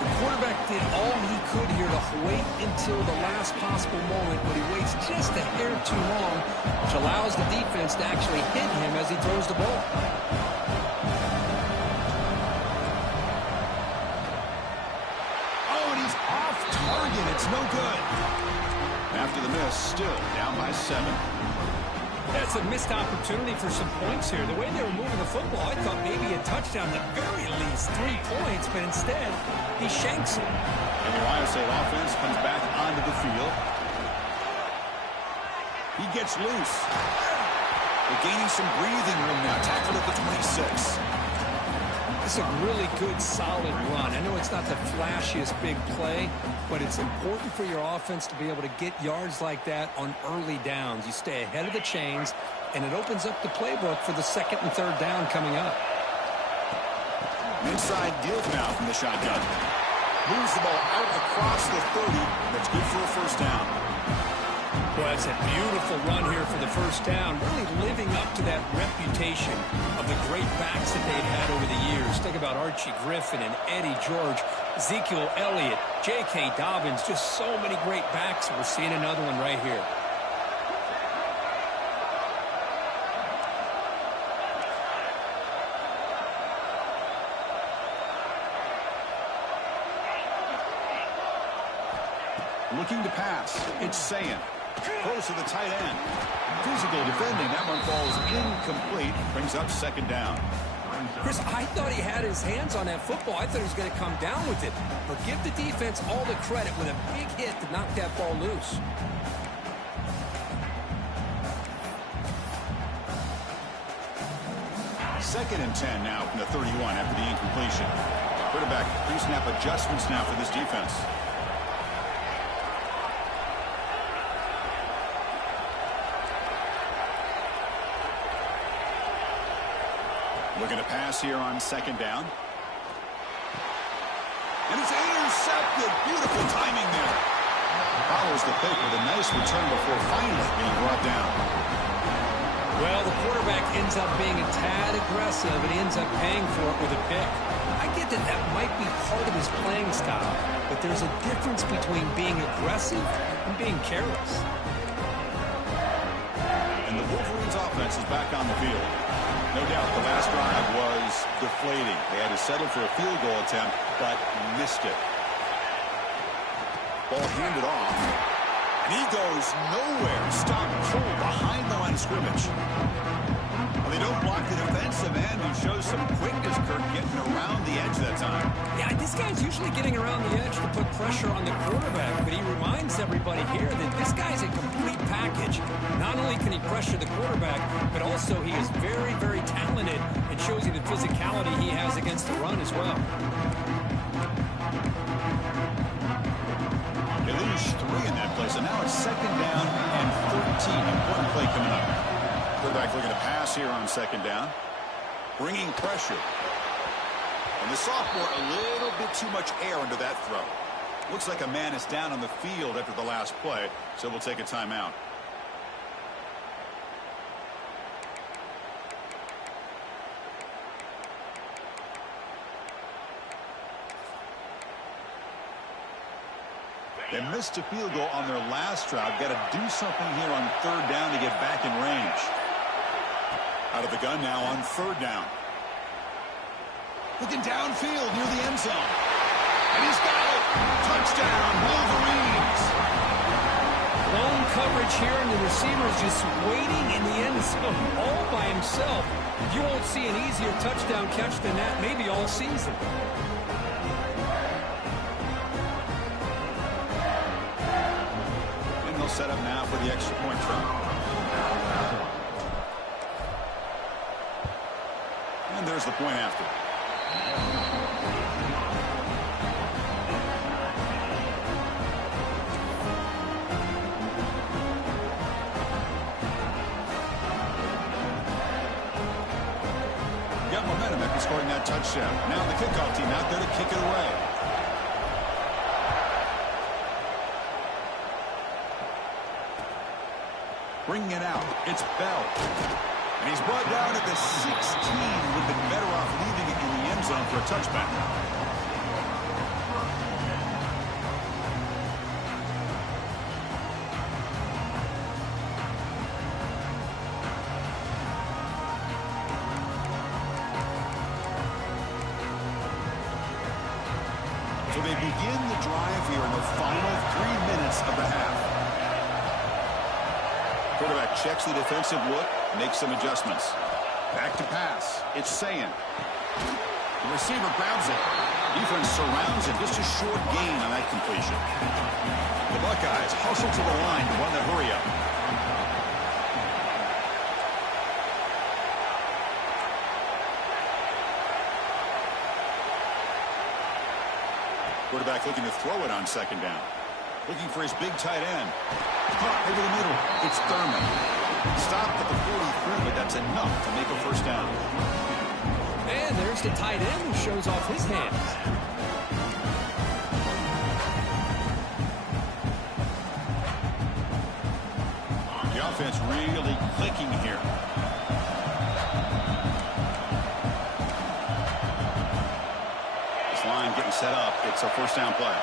The quarterback did all he could here to wait until the last possible moment, but he waits just a hair too long, which allows the defense to actually hit him as he throws the ball. It's no good. After the miss, still down by 7. That's a missed opportunity for some points here. The way they were moving the football, I thought maybe a touchdown, at the very least 3 points, but instead, he shanks it. And the Ohio State offense comes back onto the field. He gets loose. They're gaining some breathing room now. Tackled at the 26. It's a really good, solid run. I know it's not the flashiest big play, but it's important for your offense to be able to get yards like that on early downs. You stay ahead of the chains, and it opens up the playbook for the second and third down coming up. Inside deal now from the shotgun. Moves the ball out across the 30. That's good for a first down. Well, that's a beautiful run here for the first down, really living up to that reputation of the great backs that they've had over the years. Think about Archie Griffin and Eddie George, Ezekiel Elliott, J.K. Dobbins, just so many great backs, and we're seeing another one right here. Looking to pass. It's Sayin. Close to the tight end. Physical defending. That one falls incomplete. Brings up second down. Chris, I thought he had his hands on that football. I thought he was going to come down with it. But give the defense all the credit with a big hit to knock that ball loose. Second and 10 now from the 31 after the incompletion. Quarterback pre-snap adjustments now for this defense. Looking to pass here on second down. And it's intercepted. Beautiful timing there. Follows the pick with a nice return before finally being brought down. Well, the quarterback ends up being a tad aggressive, and he ends up paying for it with a pick. I get that that might be part of his playing style, but there's a difference between being aggressive and being careless. And the Wolverines offense is back on the field. No doubt the last drive was deflating. They had to settle for a field goal attempt, but missed it. Ball handed off. And he goes nowhere. Stop cold behind the line of scrimmage. Well, they don't block the defensive end and shows some quickness, Kirk, getting around the edge that time. Yeah, this guy's usually getting around the edge to put pressure on the quarterback, but he reminds everybody here that this guy's a complete package. Not only can he pressure the quarterback, but also he is very, very talented and shows you the physicality he has against the run as well. They lose 3 in that play, so now it's 2nd down and 13. Important play coming up. Quarterback looking to pass here on 2nd down. Bringing pressure. And the sophomore, a little bit too much air under that throw. Looks like a man is down on the field after the last play, so we'll take a timeout. They missed a field goal on their last drive. Got to do something here on 3rd down to get back in range. Out of the gun now on 3rd down. Looking downfield near the end zone. And he's got it. Touchdown, Wolverines. Lone coverage here, and the receiver is just waiting in the end zone all by himself. You won't see an easier touchdown catch than that maybe all season. And they'll set up now for the extra point try. And there's the point after. Got momentum after scoring that touchdown. Now the kickoff team out there to kick it away. Bringing it out. It's Bell. And he's brought down at the 16. Would have been better off leaving it in the end zone for a touchback. So they begin the drive here in the final 3 minutes of the half. Quarterback checks the defensive look, makes some adjustments. Back to pass. It's Sayin. The receiver grabs it. Defense surrounds it. Just a short gain on that completion. The Buckeyes hustle to the line to run the hurry up. Quarterback looking to throw it on 2nd down. Looking for his big tight end. Caught over the middle. It's Thurman. Stopped at the 43, but that's enough to make a 1st down. And there's the tight end who shows off his hands. The offense really clicking here. This line getting set up. It's a 1st down play.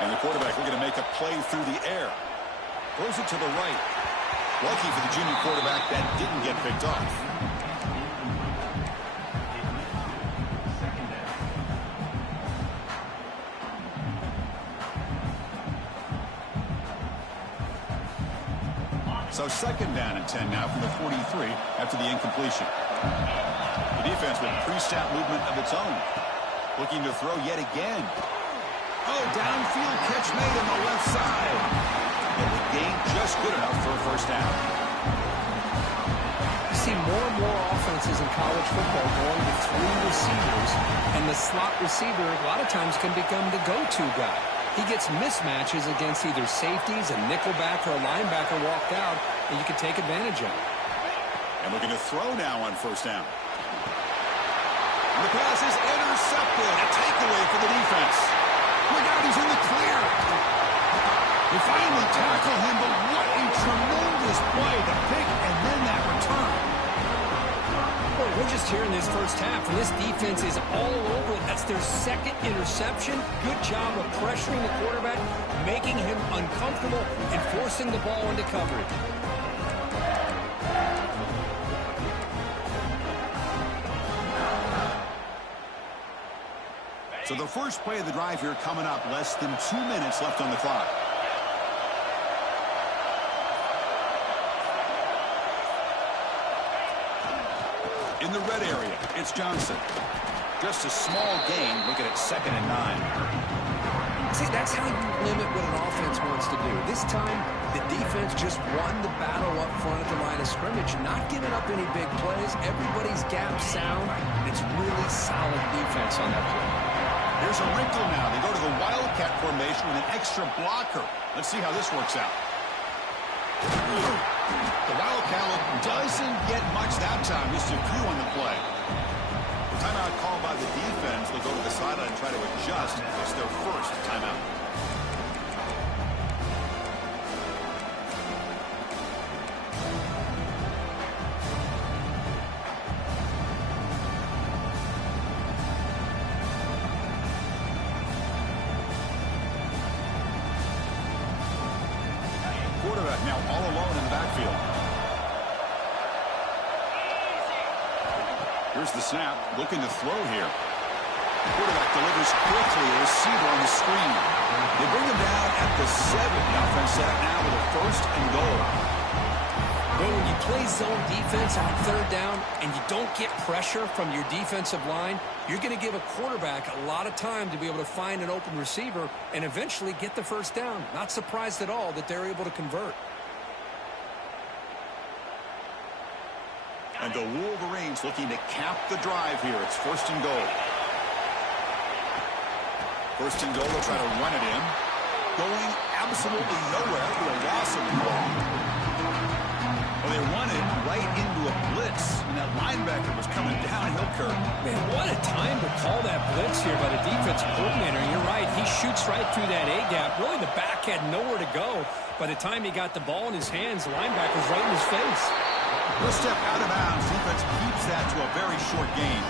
And the quarterback looking to make a play through the air. Throws it to the right. Lucky for the junior quarterback, that didn't get picked off. So 2nd down and 10 now from the 43 after the incompletion. The defense with pre-snap movement of its own. Looking to throw yet again. Oh, downfield catch made on the left side. And the gain just good enough for a 1st down. You see more and more offenses in college football going to 3 receivers, and the slot receiver a lot of times can become the go-to guy. He gets mismatches against either safeties, a nickelback, or a linebacker walked out, and you can take advantage of it. And looking to throw now on 1st down. And the pass is intercepted. A takeaway for the defense. Look out, he's in the clear. They finally tackle him, but what a tremendous play. The pick and then that return. Boy, we're just here in this first half, and this defense is all over it. That's their second interception. Good job of pressuring the quarterback, making him uncomfortable, and forcing the ball into coverage. So the first play of the drive here coming up, less than 2 minutes left on the clock. In the red area, it's Johnson. Just a small gain, looking at 2nd and 9. See, that's how you limit what an offense wants to do. This time, the defense just won the battle up front at the line of scrimmage, not giving up any big plays. Everybody's gap sound. It's really solid defense on that play. Here's a wrinkle now. They go to the Wildcat formation with an extra blocker. Let's see how this works out. The Wildcat doesn't get much that time. Just a few on the play. The timeout called by the defense. They'll go to the sideline and try to adjust. It's their first timeout. Quarterback now all alone in the backfield. Here's the snap, looking to throw here. The quarterback delivers quickly, a receiver on the screen. They bring him down at the 7. The offense set up now with a 1st and goal. Well, when you play zone defense on 3rd down and you don't get pressure from your defensive line, you're going to give a quarterback a lot of time to be able to find an open receiver and eventually get the 1st down. Not surprised at all that they're able to convert. And the Wolverines looking to cap the drive here. It's 1st and goal. 1st and goal, they'll try to run it in. Going absolutely nowhere for a loss of the ball. Well, they run it right into a blitz, and that linebacker was coming downhill curve. Man, what a time to call that blitz here by the defensive coordinator. You're right, he shoots right through that A-gap. Really, the back had nowhere to go. By the time he got the ball in his hands, the linebacker's right in his face. Let's step out of bounds. Defense keeps that to a very short gain.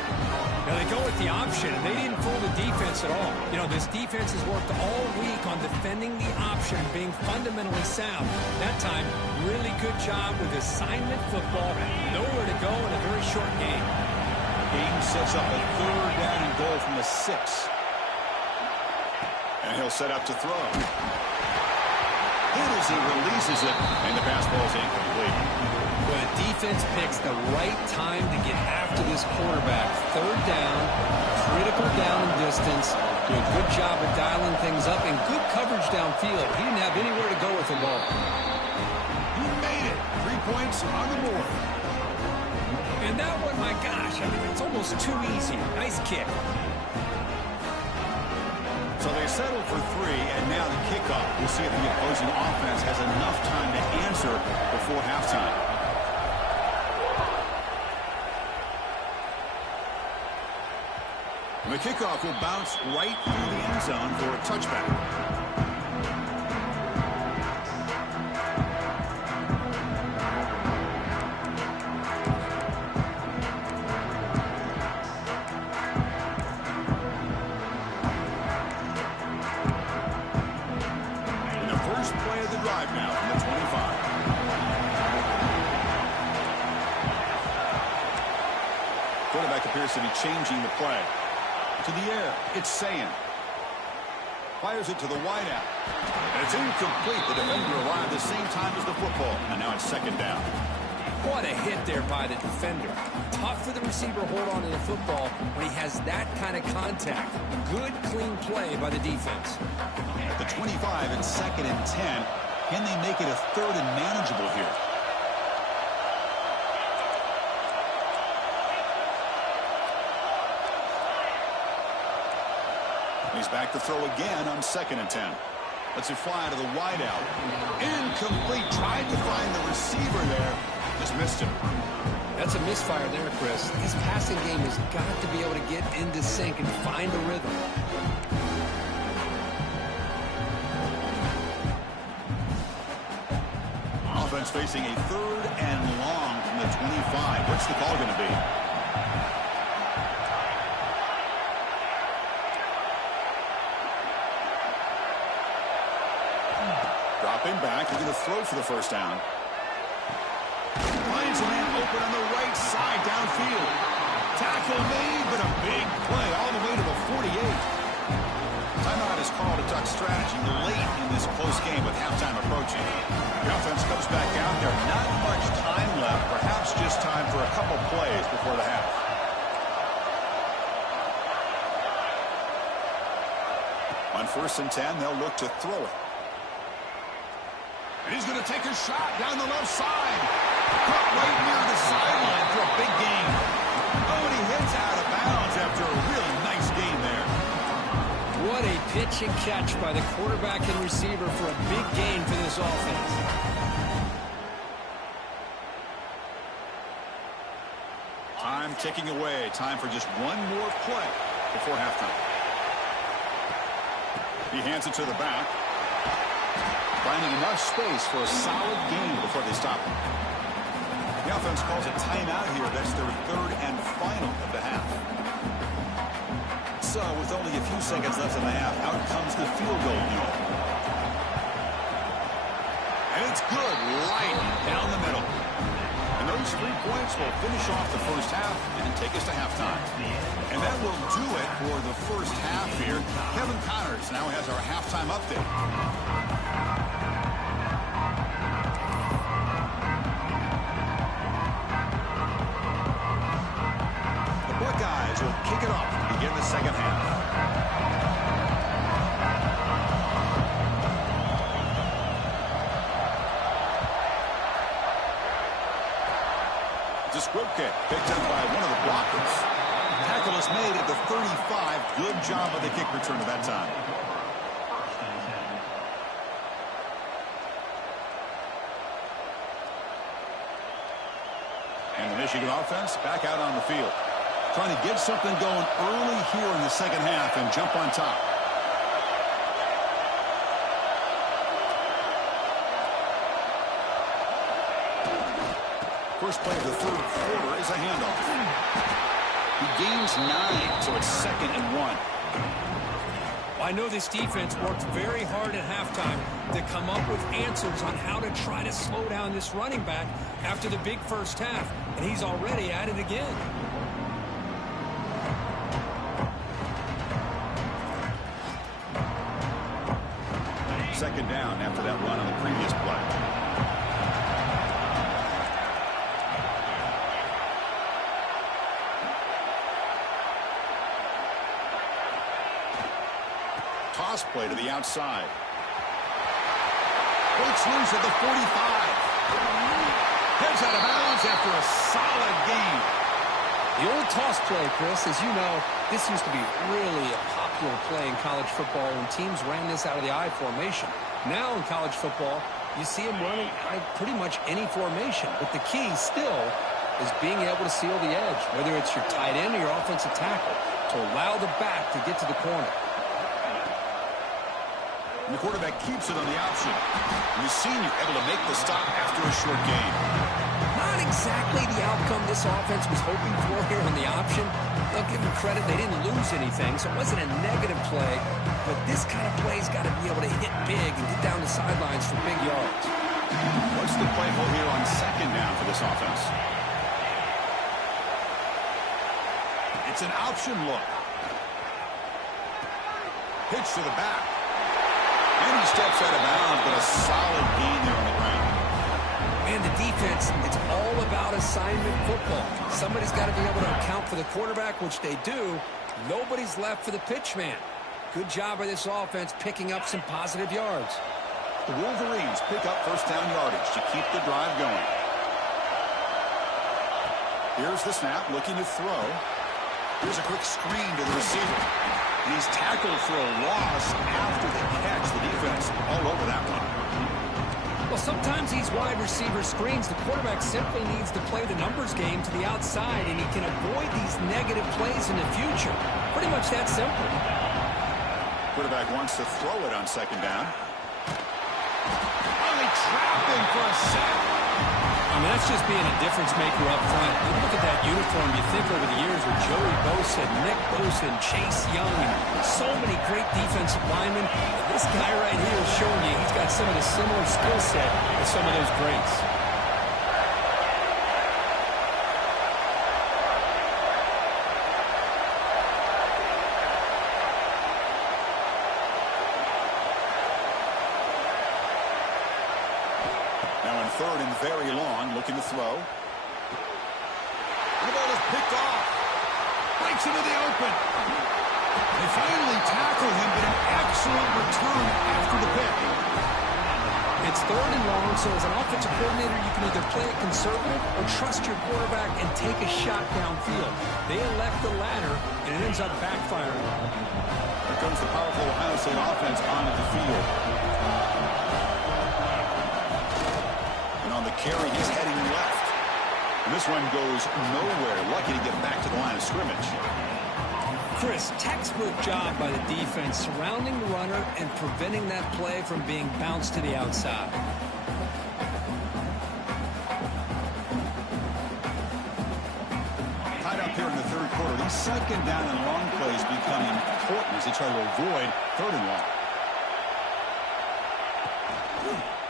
Now they go with the option, and they didn't fool the defense at all. You know, this defense has worked all week on defending the option, being fundamentally sound. That time, really good job with assignment football. Nowhere to go in a very short game. Game sets up a 3rd down and goal from the 6. And he'll set up to throw. Hit as he releases it, and the pass ball is incomplete. But the defense picks the right time to get after this quarterback. 3rd down, critical down and distance. Do a good job of dialing things up and good coverage downfield. He didn't have anywhere to go with the ball. He made it. 3 points on the board. And that one, my gosh, I mean, it's almost too easy. Nice kick. So they settle for 3, and now the kickoff. We'll see if the opposing offense has enough time to answer before halftime. The kickoff will bounce right through the end zone for a touchback. Appears to be changing the play. To the air, it's Sayan. Fires it to the wideout. And it's incomplete. The defender arrived at the same time as the football. And now it's 2nd down. What a hit there by the defender. Tough for the receiver to hold on to the football when he has that kind of contact. Good, clean play by the defense. At the 25 and 2nd and 10. Can they make it a 3rd and manageable here? He's back to throw again on 2nd and 10. Lets it fly to the wideout. Incomplete. Tried to find the receiver there. Just missed him. That's a misfire there, Chris. His passing game has got to be able to get into sync and find a rhythm. Offense facing a 3rd and long from the 25. What's the call going to be? Dropping back, looking to throw for the first down. Finds a man open on the right side downfield. Tackle made, but a big play all the way to the 48. Timeout is called to duck strategy late in this close game with halftime approaching. The offense comes back out there. Not much time left. Perhaps just time for a couple plays before the half. On 1st and 10, they'll look to throw it. And he's going to take a shot down the left side. Caught right near the sideline for a big gain. Oh, and he hits out of bounds after a really nice gain there. What a pitch and catch by the quarterback and receiver for a big gain for this offense. Time ticking away. Time for just one more play before halftime. He hands it to the back. Finding enough space for a solid gain before they stop him. The offense calls a timeout here. That's their 3rd and final of the half. So, with only a few seconds left in the half, out comes the field goal unit. And it's good, right down the middle. And those 3 points will finish off the first half and take us to halftime. And that will do it for the first half here. Kevin Connors now has our halftime update. The Buckeyes will kick it off to begin the second half. Squibkick picked up by one of the blockers. Tackle is made at the 35. Good job of the kick return at that time. And the Michigan offense back out on the field. Trying to get something going early here in the second half and jump on top. First play of the 3rd quarter is a handoff. He gains 9, so it's 2nd and 1. I know this defense worked very hard at halftime to come up with answers on how to try to slow down this running back after the big first half, and he's already at it again. Second down after that run on the previous play. Toss play to the outside. Breaks loose at the 45. Heads out of bounds after a solid gain. The old toss play, Chris, as you know, this used to be really a popular play in college football when teams ran this out of the I formation. Now in college football, you see them running out of pretty much any formation. But the key still is being able to seal the edge, whether it's your tight end or your offensive tackle, to allow the back to get to the corner. And the quarterback keeps it on the option. And the senior able to make the stop after a short gain. Not exactly the outcome this offense was hoping for here on the option. They'll give them credit. They didn't lose anything, so it wasn't a negative play. But this kind of play's got to be able to hit big and get down the sidelines for big yards. What's the play call here on 2nd down for this offense? It's an option look. Pitch to the back. And he steps out of bounds, but a solid gain there on the ground. And the defense, it's all about assignment football. Somebody's got to be able to account for the quarterback, which they do. Nobody's left for the pitch man. Good job by this offense picking up some positive yards. The Wolverines pick up first down yardage to keep the drive going. Here's the snap, looking to throw. Here's a quick screen to the receiver. And he's tackled for a loss after the catch. The defense all over that one. Well, sometimes these wide receiver screens, the quarterback simply needs to play the numbers game to the outside, and he can avoid these negative plays in the future. Pretty much that simple. Quarterback wants to throw it on 2nd down. Only trapped him for a sack. I mean, that's just being a difference maker up front. You look at that uniform, you think over the years with Joey Bosa, Nick Bosa, and Chase Young, and so many great defensive linemen. This guy right here is showing you he's got some of the similar skill set as some of those greats. Third and very long, looking to throw. The ball is picked off. Breaks into the open. They finally tackle him, but an excellent return after the pick. It's third and long, so as an offensive coordinator, you can either play it conservative or trust your quarterback and take a shot downfield. They elect the latter, and it ends up backfiring. Here comes the powerful Ohio State offense onto the field. On the carry, he's heading left. And this one goes nowhere. Lucky to get back to the line of scrimmage. Chris, textbook job by the defense surrounding the runner and preventing that play from being bounced to the outside. Tied up here in the third quarter. These second down and long plays become important as they try to avoid third and long.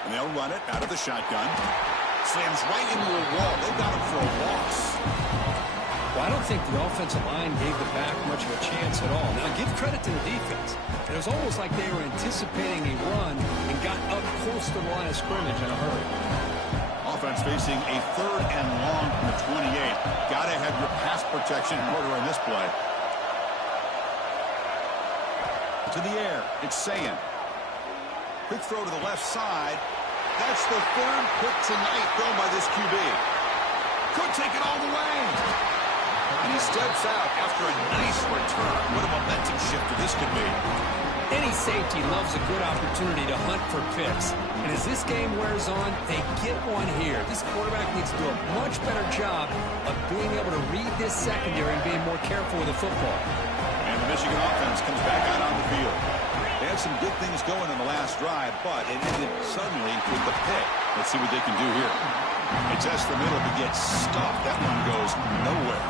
And they'll run it out of the shotgun. Slams right into a wall. They've got him for a loss. Well, I don't think the offensive line gave the back much of a chance at all. Now, give credit to the defense. It was almost like they were anticipating a run and got up close to the line of scrimmage in a hurry. Offense facing a third and long from the 28. Got to have your pass protection in order in this play. To the air. It's Sayan. Quick throw to the left side. That's the third pick tonight thrown by this QB. Could take it all the way. And he steps out after a nice return. What a momentum shifter this could be. Any safety loves a good opportunity to hunt for picks. And as this game wears on, they get one here. This quarterback needs to do a much better job of being able to read this secondary and being more careful with the football. And the Michigan offense comes back out on the field. They had some good things going in the last drive, but it ended suddenly with the pick. Let's see what they can do here. They test the middle, but get stuffed. That one goes nowhere.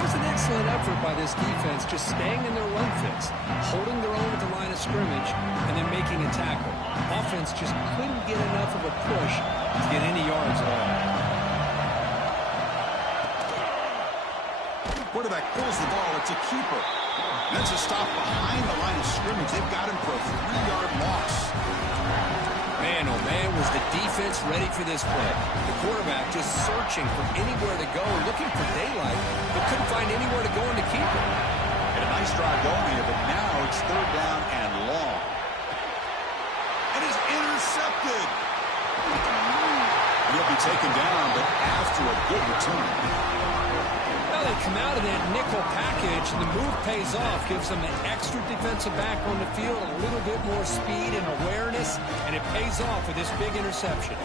It was an excellent effort by this defense, just staying in their run fits, holding their own at the line of scrimmage, and then making a tackle. Offense just couldn't get enough of a push to get any yards at all. Quarterback pulls the ball. It's a keeper. That's a stop behind the line of scrimmage. They've got him for a 3-yard loss. Man, oh man, was the defense ready for this play. The quarterback just searching for anywhere to go, looking for daylight, but couldn't find anywhere to go in to keep it. Had a nice drive going here, but now it's third down and long. And it's intercepted. And he'll be taken down, but after a good return. They come out of that nickel package, and the move pays off, gives them an extra defensive back on the field, a little bit more speed and awareness, and it pays off with this big interception.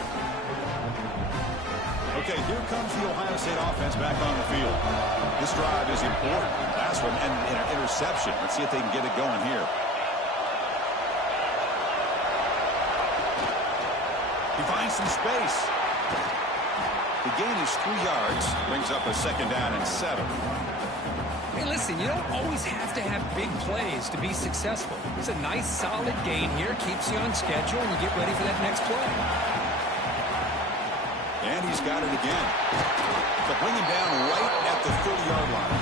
Okay, here comes the Ohio State offense back on the field. This drive is important. Last one ended in an interception. Let's see if they can get it going here. He finds some space. The gain is 3 yards, brings up a second down and 7. Hey, listen, you don't always have to have big plays to be successful. It's a nice, solid gain here, keeps you on schedule, and you get ready for that next play. And he's got it again. They'll bring him down right at the 30-yard line.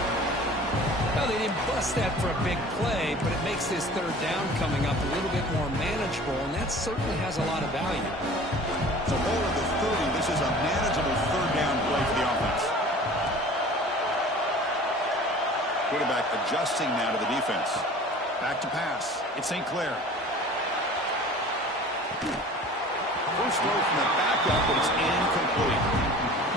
Well, they didn't bust that for a big play, but it makes this third down coming up a little bit more manageable, and that certainly has a lot of value. So over the 30, this is a manageable third down play for the offense. Quarterback adjusting now to the defense. Back to pass. It's St. Clair. First throw from the backup, but it's incomplete.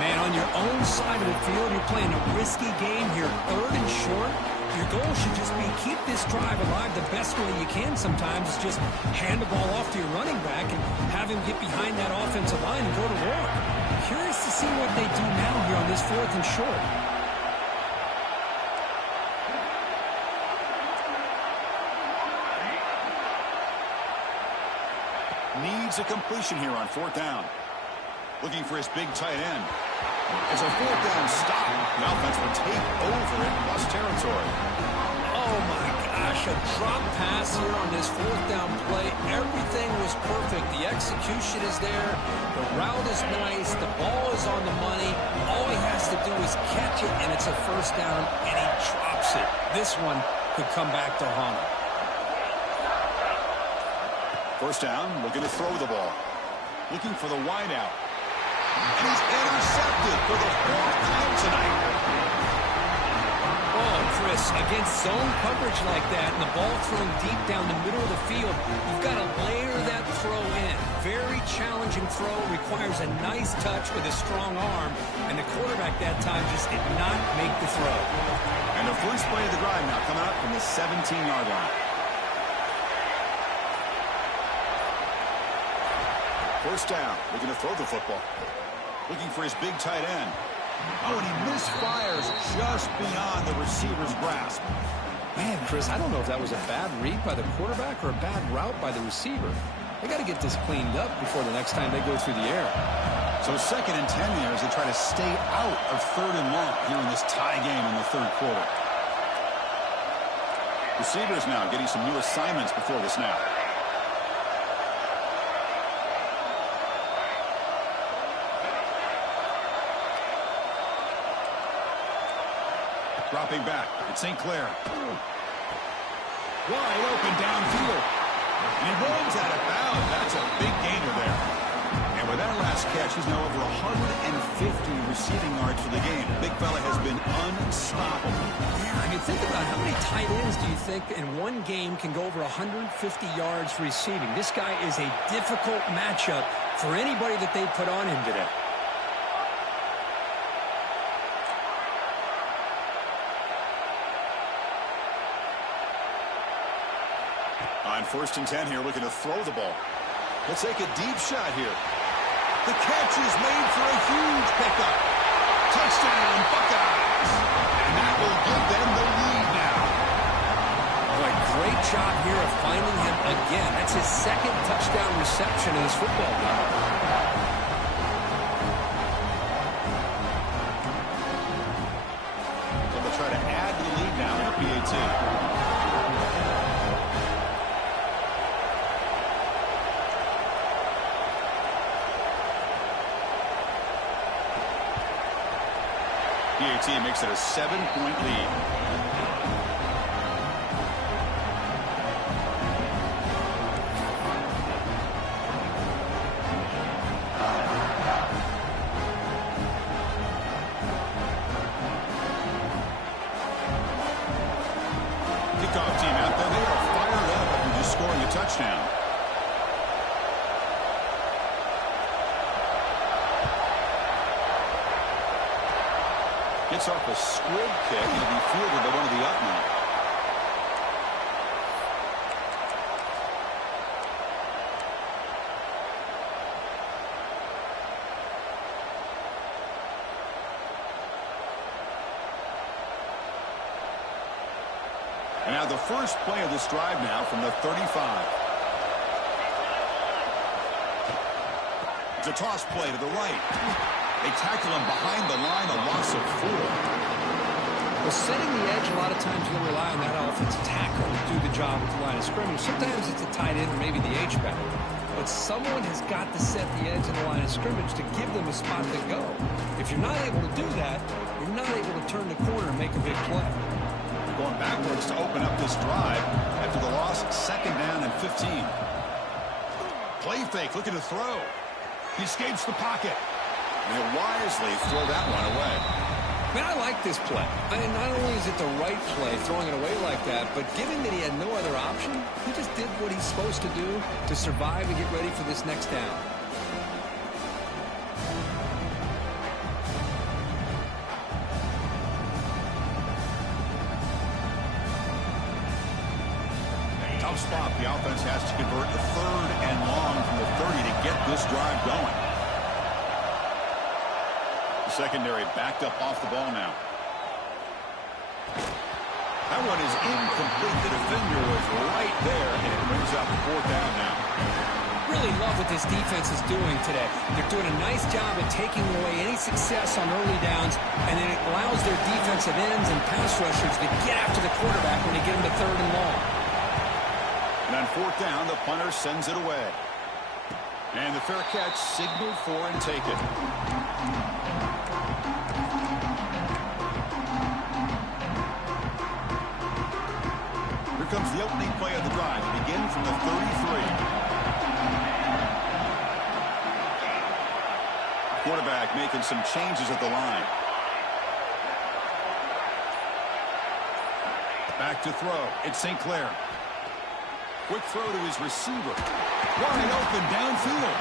Man, on your own side of the field, you're playing a risky game here, third and short. Your goal should just be keep this drive alive the best way you can sometimes. Is just hand the ball off to your running back and have him get behind that offensive line and go to work. Curious to see what they do now here on this fourth and short. Needs a completion here on fourth down. Looking for his big tight end. It's a fourth down stop. The offense will take over in plus territory. Oh, my gosh, a drop pass here on this fourth down play. Everything was perfect. The execution is there. The route is nice. The ball is on the money. All he has to do is catch it, and it's a first down, and he drops it. This one could come back to haunt him. First down, looking to throw the ball. Looking for the wideout. And he's intercepted for the fourth time tonight. Oh, Chris, against zone coverage like that and the ball thrown deep down the middle of the field, you've got to layer that throw in. Very challenging throw, requires a nice touch with a strong arm, and the quarterback that time just did not make the throw. And the first play of the drive now coming up from the 17-yard line. First down, looking to throw the football. Looking for his big tight end. Oh, and he misfires just beyond the receiver's grasp. Man, Chris, I don't know if that was a bad read by the quarterback or a bad route by the receiver. They got to get this cleaned up before the next time they go through the air. So 2nd and 10 there as they try to stay out of 3rd and long here in this tie game in the third quarter. Receivers now getting some new assignments before the snap. Dropping back, it's St. Clair. Wide open downfield. And he runs out of bounds. That's a big gainer there. And with that last catch, he's now over 150 receiving yards for the game. Big fella has been unstoppable. Yeah, I mean, think about how many tight ends do you think in one game can go over 150 yards receiving? This guy is a difficult matchup for anybody that they put on him today. On 1st and 10 here, looking to throw the ball. Let's take a deep shot here. The catch is made for a huge pickup. Touchdown, Buckeyes. And that will give them the lead now. Boy, great job here of finding him again. That's his 2nd touchdown reception in this football game. So they'll try to add to the lead now in the PAT. PAT makes it a 7-point lead. Kickoff team out there, they are fired up after just scoring a touchdown. Gets off a squib kick and will be fielded by one of the up men. And now the first play of this drive now from the 35. It's a toss play to the right. They tackle him behind the line, a loss of 4. Well, setting the edge, a lot of times you'll rely on that offensive tackle to do the job at the line of scrimmage. Sometimes it's a tight end or maybe the H-back. But someone has got to set the edge of the line of scrimmage to give them a spot to go. If you're not able to do that, you're not able to turn the corner and make a big play. Going backwards to open up this drive after the loss, 2nd down and 15. Play fake, looking to throw. He escapes the pocket. And he'll wisely throw that one away. Man, I like this play. I mean, not only is it the right play, throwing it away like that, but given that he had no other option, he just did what he's supposed to do to survive and get ready for this next down. Tough spot. The offense has to convert the 3rd and long from the 30 to get this drive going. Secondary backed up off the ball now. That one is incomplete. The defender was right there, and it brings up 4th down now. Really love what this defense is doing today. They're doing a nice job of taking away any success on early downs, and then it allows their defensive ends and pass rushers to get after the quarterback when they get him to 3rd and long. And on 4th down, the punter sends it away. And the fair catch signaled for and taken. Here comes the opening play of the drive to begin from the 33. Quarterback making some changes at the line. Back to throw. It's St. Clair. Quick throw to his receiver. Wide open downfield.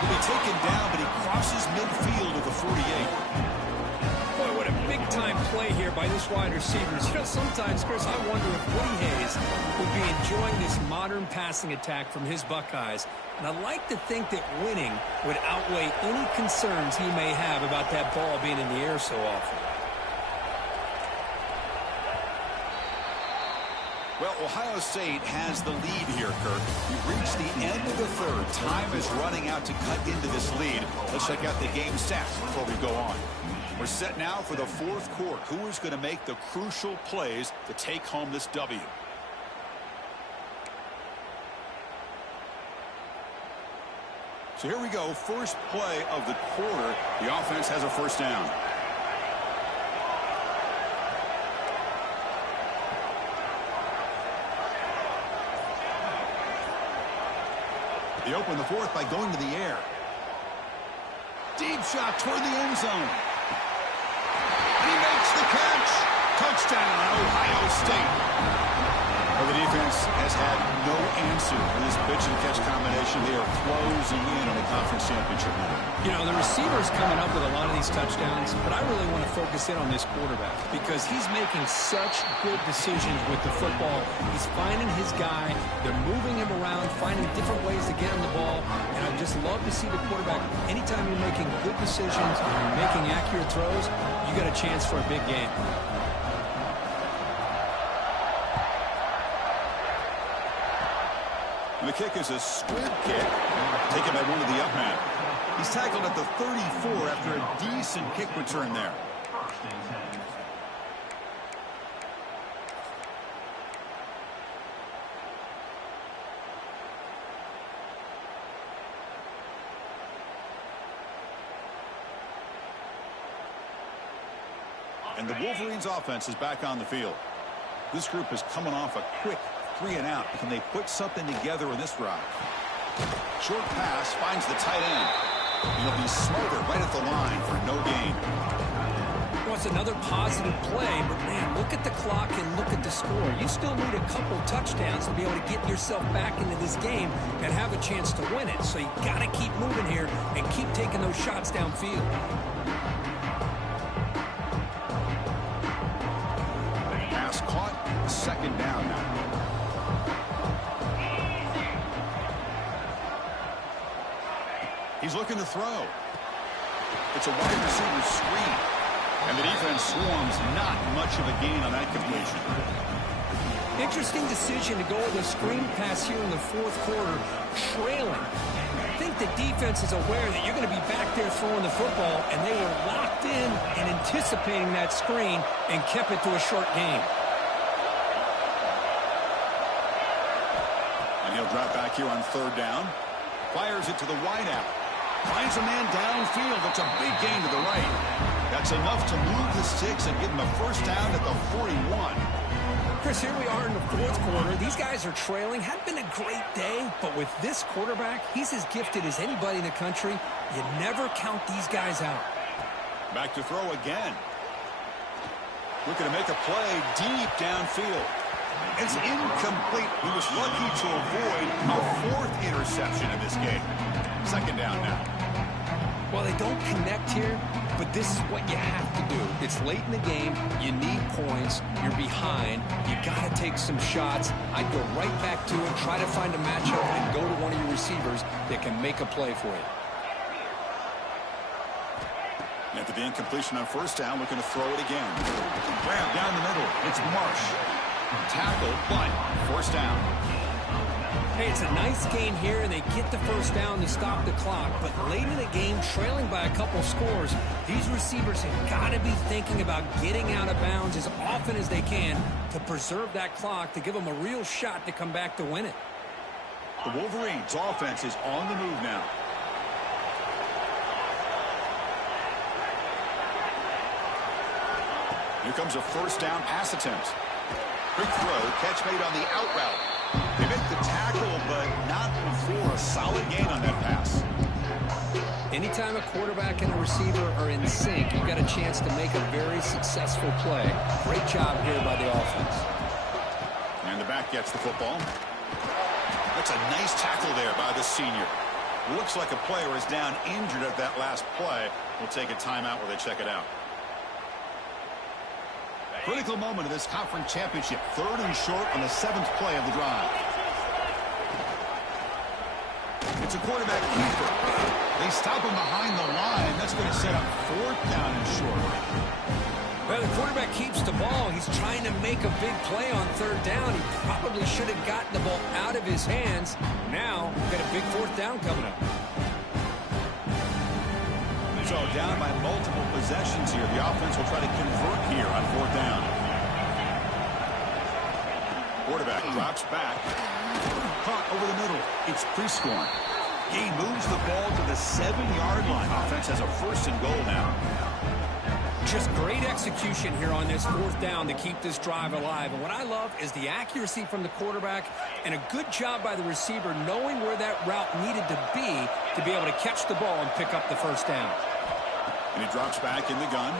He'll be taken down, but he crosses midfield of the 48. Boy, what a big-time play here by this wide receiver. You know, sometimes, Chris, I wonder if Woody Hayes would be enjoying this modern passing attack from his Buckeyes. And I like to think that winning would outweigh any concerns he may have about that ball being in the air so often. Well, Ohio State has the lead here, Kirk. We've reached the end of the 3rd. Time is running out to cut into this lead. Let's check out the game stats before we go on. We're set now for the 4th quarter. Who is going to make the crucial plays to take home this W? So here we go. First play of the quarter. The offense has a 1st down. They open the 4th by going to the air. Deep shot toward the end zone. He makes the catch. Touchdown, Ohio State. Well, the defense has had no answer for this pitch-and-catch combination. They are closing in on the conference championship. You know, the receiver's coming up with a lot of these touchdowns, but I really want to focus in on this quarterback because he's making such good decisions with the football. He's finding his guy. They're moving him around, finding different ways to get him the ball, and I just love to see the quarterback. Anytime you're making good decisions and you're making accurate throws, you got a chance for a big game. The kick is a squib kick, taken by one of the up men. He's tackled at the 34 after a decent kick return there. 1st and 10. And the Wolverines offense is back on the field. This group is coming off a quick 3-and-out. Can they put something together in this drive? Short pass finds the tight end. He'll be smothered right at the line for no gain. Well, it's another positive play, but man, look at the clock and look at the score. You still need a couple touchdowns to be able to get yourself back into this game and have a chance to win it. So you got to keep moving here and keep taking those shots downfield. Pass caught. 2nd down now. He's looking to throw. It's a wide receiver screen. And the defense swarms not much of a gain on that completion. Interesting decision to go with a screen pass here in the 4th quarter, trailing. I think the defense is aware that you're going to be back there throwing the football, and they were locked in and anticipating that screen and kept it to a short gain. And he'll drop back here on 3rd down. Fires it to the wideout. Finds a man downfield. It's a big gain to the right. That's enough to move the sticks and give him a 1st down at the 41. Chris, here we are in the 4th quarter. These guys are trailing. Had been a great day, but with this quarterback, he's as gifted as anybody in the country. You never count these guys out. Back to throw again. Looking to make a play deep downfield. It's incomplete. He was lucky to avoid a 4th interception in this game. 2nd down now. Well, they don't connect here, but this is what you have to do. It's late in the game. You need points. You're behind. You got to take some shots. I'd go right back to it, try to find a matchup, and go to one of your receivers that can make a play for you. After the incompletion on 1st down, looking to throw it again. Grab down the middle. It's Marsh. Tackle, but 1st down. Hey, it's a nice gain here, and they get the first down to stop the clock. But late in the game, trailing by a couple scores, these receivers have got to be thinking about getting out of bounds as often as they can to preserve that clock, to give them a real shot to come back to win it. The Wolverines' offense is on the move now. Here comes a first down pass attempt. Quick throw, catch made on the out route. They make the tackle, but not before a solid gain on that pass. Anytime a quarterback and a receiver are in sync, you've got a chance to make a very successful play. Great job here by the offense. And the back gets the football. That's a nice tackle there by the senior. Looks like a player is down injured at that last play. We'll take a timeout while they check it out. Critical moment of this conference championship. 3rd and short on the 7th play of the drive. It's a quarterback keeper. They stop him behind the line. That's going to set up 4th down and short. Well, the quarterback keeps the ball. He's trying to make a big play on 3rd down. He probably should have gotten the ball out of his hands. Now, we've got a big 4th down coming up. So down by multiple possessions here. The offense will try to convert here on 4th down. Quarterback drops back. Caught over the middle. It's Prescorn. He moves the ball to the 7-yard line. Offense has a 1st and goal now. Just great execution here on this 4th down to keep this drive alive. And what I love is the accuracy from the quarterback and a good job by the receiver knowing where that route needed to be able to catch the ball and pick up the 1st down. And he drops back in the gun.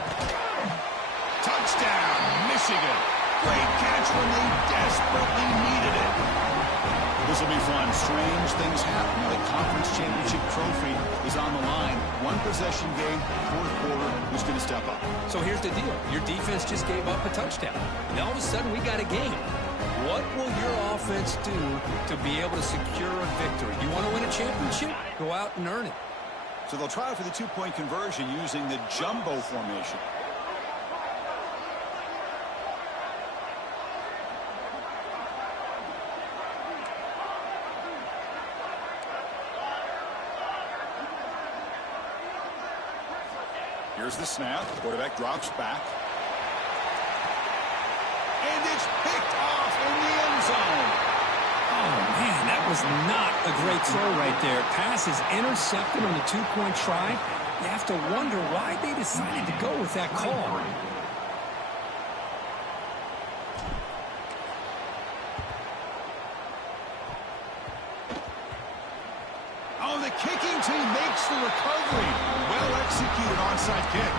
Touchdown, Michigan. Great catch when they desperately needed it. This will be fun. Strange things happen. The conference championship trophy is on the line. 1 possession game, 4th quarter. Who's going to step up? So here's the deal. Your defense just gave up a touchdown. And all of a sudden, we got a game. What will your offense do to be able to secure a victory? You want to win a championship? Go out and earn it. So they'll try for the 2-point conversion using the jumbo formation. Here's the snap. Quarterback drops back. And it's picked off in the end zone. Oh, man, that was not a great throw right there. Pass is intercepted on the 2-point try. You have to wonder why they decided to go with that call. Oh, the kicking team makes the recovery. Well-executed onside kick.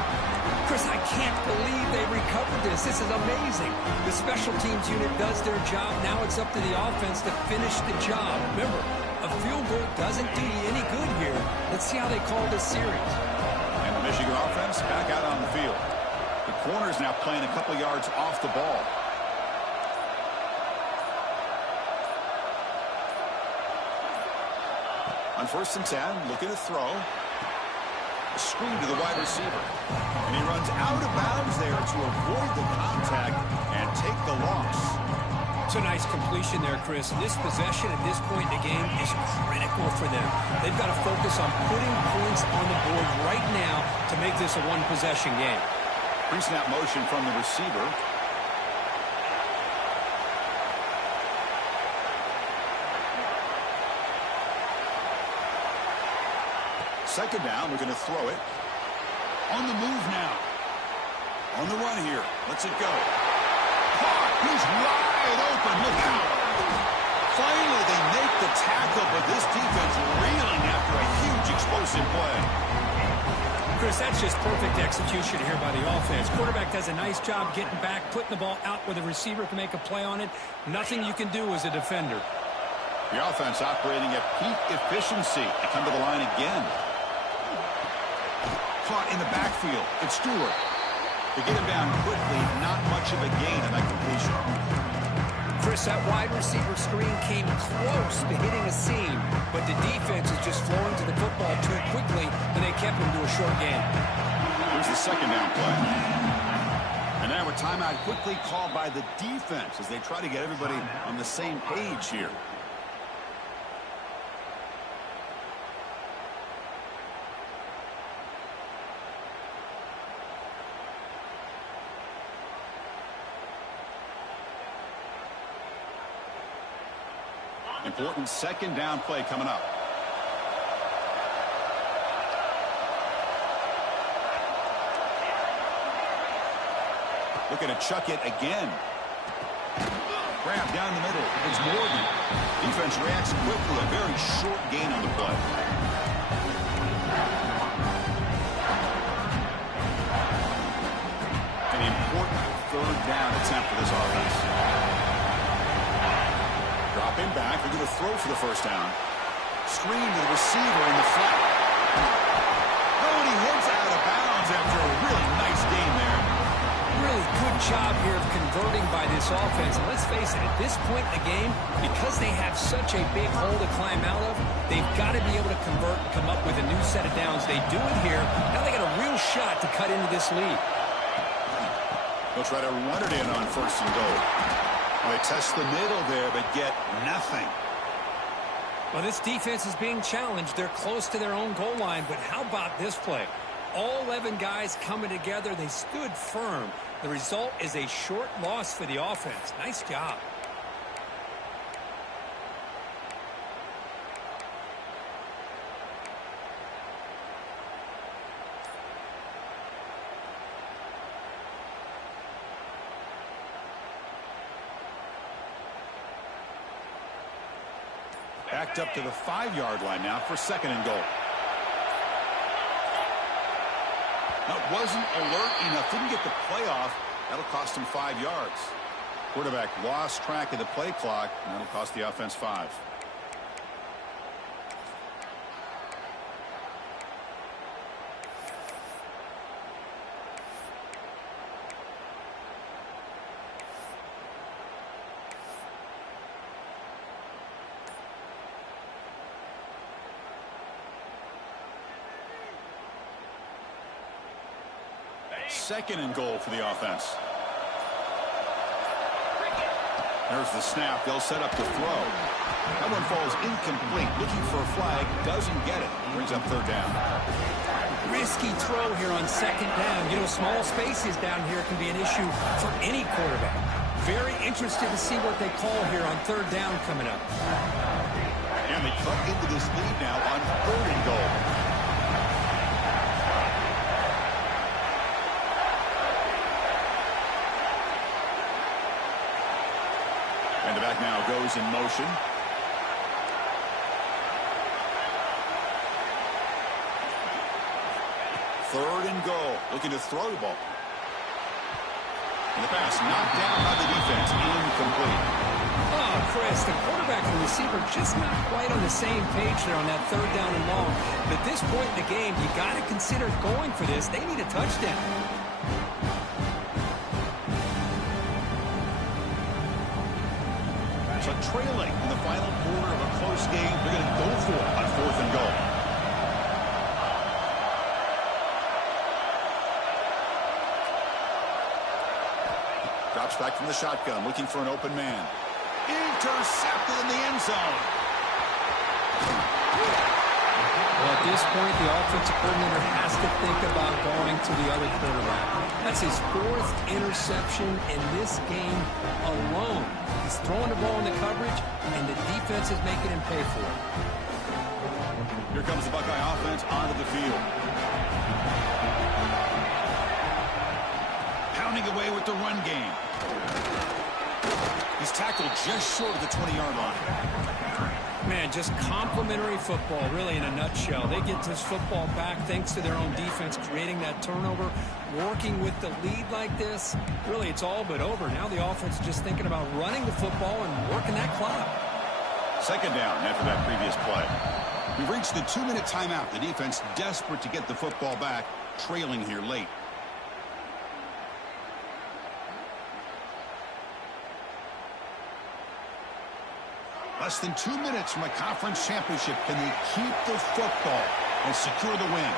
Chris, I can't believe they recovered this. This is amazing. The special teams unit does their job. Now it's up to the offense to finish the job. Remember, a field goal doesn't do you any good here. Let's see how they call this series. And the Michigan offense back out on the field. The corner's now playing a couple yards off the ball. On 1st and 10, looking to throw. A screen to the wide receiver. And he runs out of bounds there to avoid the contact and take the loss. It's a nice completion there, Chris. This possession at this point in the game is critical for them. They've got to focus on putting points on the board right now to make this a 1-possession game. Pre-snap motion from the receiver. Second down, we're going to throw it. On the move now. On the run here. Let's it go. Caught. He's wide open. Look out. Finally, they make the tackle, but this defense reeling after a huge explosive play. Chris, that's just perfect execution here by the offense. Quarterback does a nice job getting back, putting the ball out where the receiver can make a play on it. Nothing you can do as a defender. The offense operating at peak efficiency. They come to the line again. Caught in the backfield. It's Stewart. They get him down quickly. Not much of a gain on that completion. Chris, that wide receiver screen came close to hitting a seam, but the defense is just flowing to the football too quickly, and they kept him to a short gain. Here's the second down play. And now a timeout quickly called by the defense as they try to get everybody on the same page here. Important second down play coming up. Looking to chuck it again. Grab down the middle. It's Morgan. Defense reacts quickly. A very short gain on the play. An important third down attempt for this offense. Dropping back. They're going to throw for the first down. Screen to the receiver in the flat. Oh, and he heads out of bounds after a really nice game there. Really good job here of converting by this offense. And let's face it, at this point in the game, because they have such a big hole to climb out of, they've got to be able to convert and come up with a new set of downs. They do it here. Now they got a real shot to cut into this lead. They'll try to run it in on first and goal. They test the middle there, but get nothing. Well, this defense is being challenged. They're close to their own goal line, but how about this play? All 11 guys coming together. They stood firm. The result is a short loss for the offense. Nice job. Backed up to the 5-yard line now for second and goal. Now, it wasn't alert enough. Didn't get the play off. That'll cost him 5 yards. Quarterback lost track of the play clock, and that'll cost the offense 5. Second and goal for the offense. There's the snap. They'll set up to throw. That one falls incomplete. Looking for a flag. Doesn't get it. Brings up third down. Risky throw here on second down. You know, small spaces down here can be an issue for any quarterback. Very interested to see what they call here on third down coming up. And they cut into this lead now on third and goal. And the back now goes in motion. Third and goal. Looking to throw the ball. And the pass knocked down by the defense. Incomplete. Oh, Chris, the quarterback and receiver just not quite on the same page there on that third down and long. But at this point in the game, you got to consider going for this. They need a touchdown. So trailing in the final quarter of a close game, they're going to go for it on fourth and goal. Drops back from the shotgun, looking for an open man. Intercepted in the end zone. Well, at this point, the offensive coordinator has to think about going to the other quarterback. That's his 4th interception in this game alone. He's throwing the ball in the coverage, and the defense is making him pay for it. Here comes the Buckeye offense onto the field. Pounding away with the run game. He's tackled just short of the 20-yard line. Man, just complimentary football, really, in a nutshell. They get this football back thanks to their own defense, creating that turnover, working with the lead like this. Really, it's all but over. Now the offense is just thinking about running the football and working that clock. Second down after that previous play. We've reached the 2-minute timeout. The defense desperate to get the football back, trailing here late. Less than 2 minutes from a conference championship. Can they keep the football and secure the win?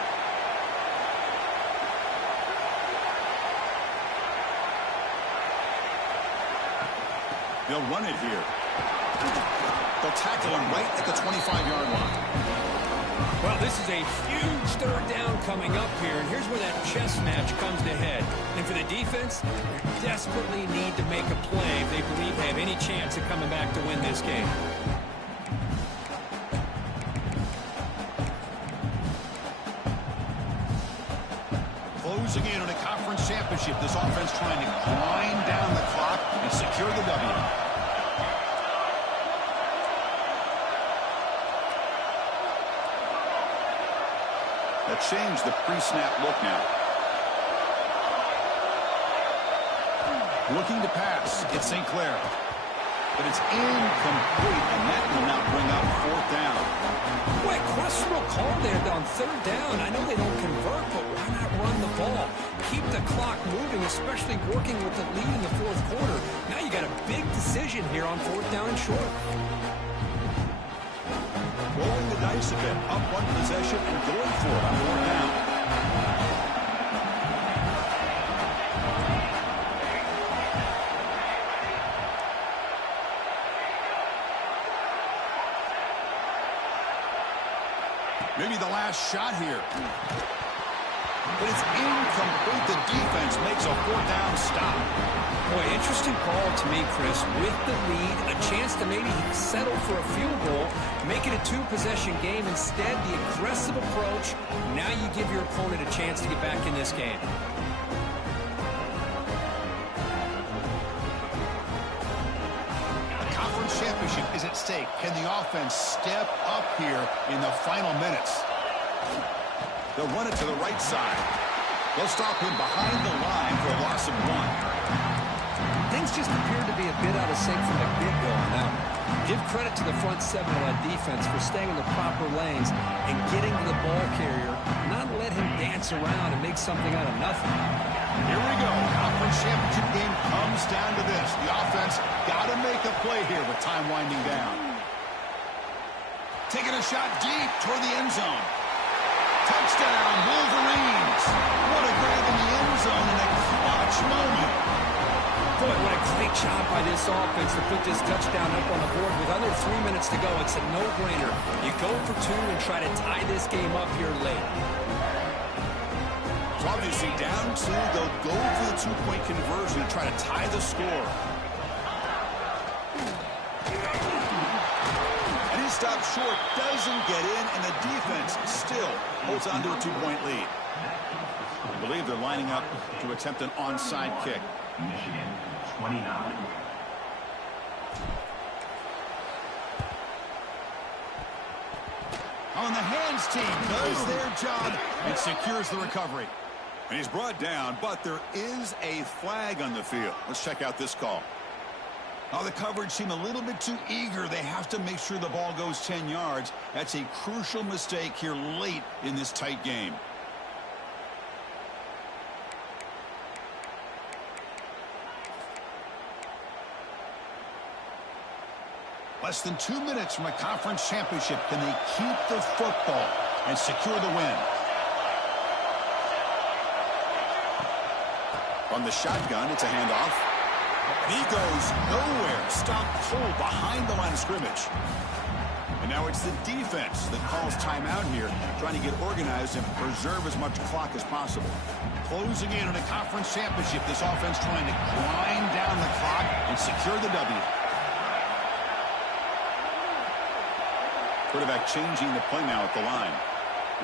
They'll run it here. They'll tackle him right at the 25-yard line. Well, this is a huge third down coming up here, and here's where that chess match comes to head. And for the defense, they desperately need to make a play if they believe they have any chance of coming back to win this game. Closing in on a conference championship. This offense trying to grind down the clock and secure the W. That changed the pre-snap look now. Looking to pass. It's St. Clair. But it's incomplete, and that will now bring up fourth down. Boy, questionable call there on third down. I know they don't convert, but why not run the ball? Keep the clock moving, especially working with the lead in the fourth quarter. Now you got a big decision here on fourth down and short. Rolling the dice a bit, up one possession and going for it on fourth down. Maybe the last shot here. But it's incomplete. The defense makes a fourth down stop. Boy, interesting call to me, Chris. With the lead, a chance to maybe settle for a field goal, make it a two-possession game. Instead, the aggressive approach. Now you give your opponent a chance to get back in this game. Championship is at stake. Can the offense step up here in the final minutes? They'll run it to the right side. They'll stop him behind the line for a loss of one. Things just appeared to be a bit out of sync from the get-go on that one. Give credit to the front seven of that defense for staying in the proper lanes and getting to the ball carrier, not let him dance around and make something out of nothing. Here we go. Conference championship game comes down to this. The offense got to make a play here with time winding down. Taking a shot deep toward the end zone. Touchdown, Wolverines. What a grab in the end zone in a clutch moment. Boy, what a great job by this offense to put this touchdown up on the board. With under 3 minutes to go, it's a no-brainer. You go for two and try to tie this game up here late. So obviously down two, they'll go for the two-point conversion and try to tie the score. And he stops short, doesn't get in, and the defense still holds on to a two-point lead. I believe they're lining up to attempt an onside kick. Michigan, 29. On the hands team does their job and secures the recovery. And he's brought down, but there is a flag on the field. Let's check out this call. Oh, the coverage seemed a little bit too eager. They have to make sure the ball goes 10 yards. That's a crucial mistake here late in this tight game. Less than 2 minutes from a conference championship. Can they keep the football and secure the win? On the shotgun, it's a handoff. And he goes nowhere. Stopped cold behind the line of scrimmage. And now it's the defense that calls timeout here, trying to get organized and preserve as much clock as possible. Closing in on a conference championship, this offense trying to grind down the clock and secure the W. Quarterback changing the play now at the line.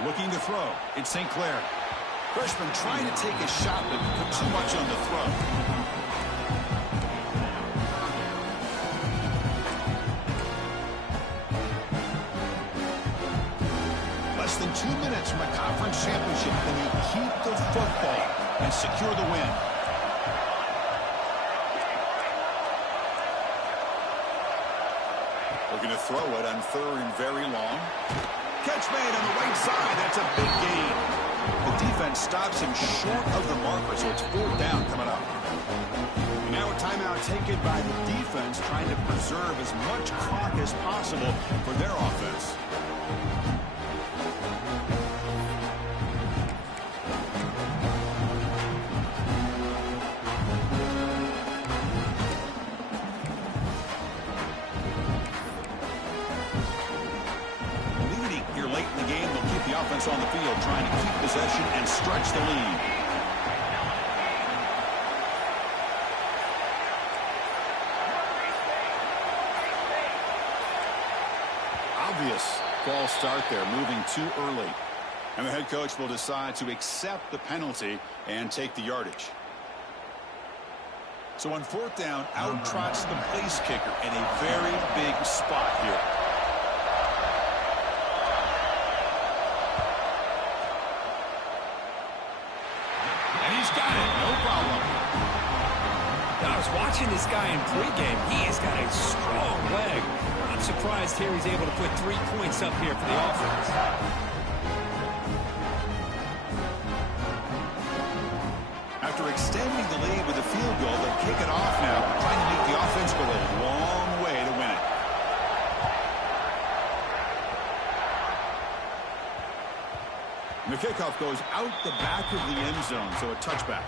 Looking to throw. It's St. Clair. Freshman trying to take a shot, but put too much on the throw. Less than 2 minutes from a conference championship. Can they keep the football and secure the win? Looking to throw it on third and very long. Catch made on the right side. That's a big gain. The defense stops him short of the marker, so it's fourth down coming up. And now a timeout taken by the defense, trying to preserve as much clock as possible for their offense. Offense on the field trying to keep possession and stretch the lead. Obvious false start there, moving too early. And the head coach will decide to accept the penalty and take the yardage. So on fourth down, out trots the place kicker in a very big spot here. And he's got it, no problem. I was watching this guy in pregame. He has got a strong leg. I'm surprised here he's able to put 3 points up here for the offense. After extending the lead with a field goal, they'll kick it off now, trying to make the offense go a long way to win it. And the kickoff goes out the back of the end zone, so a touchback.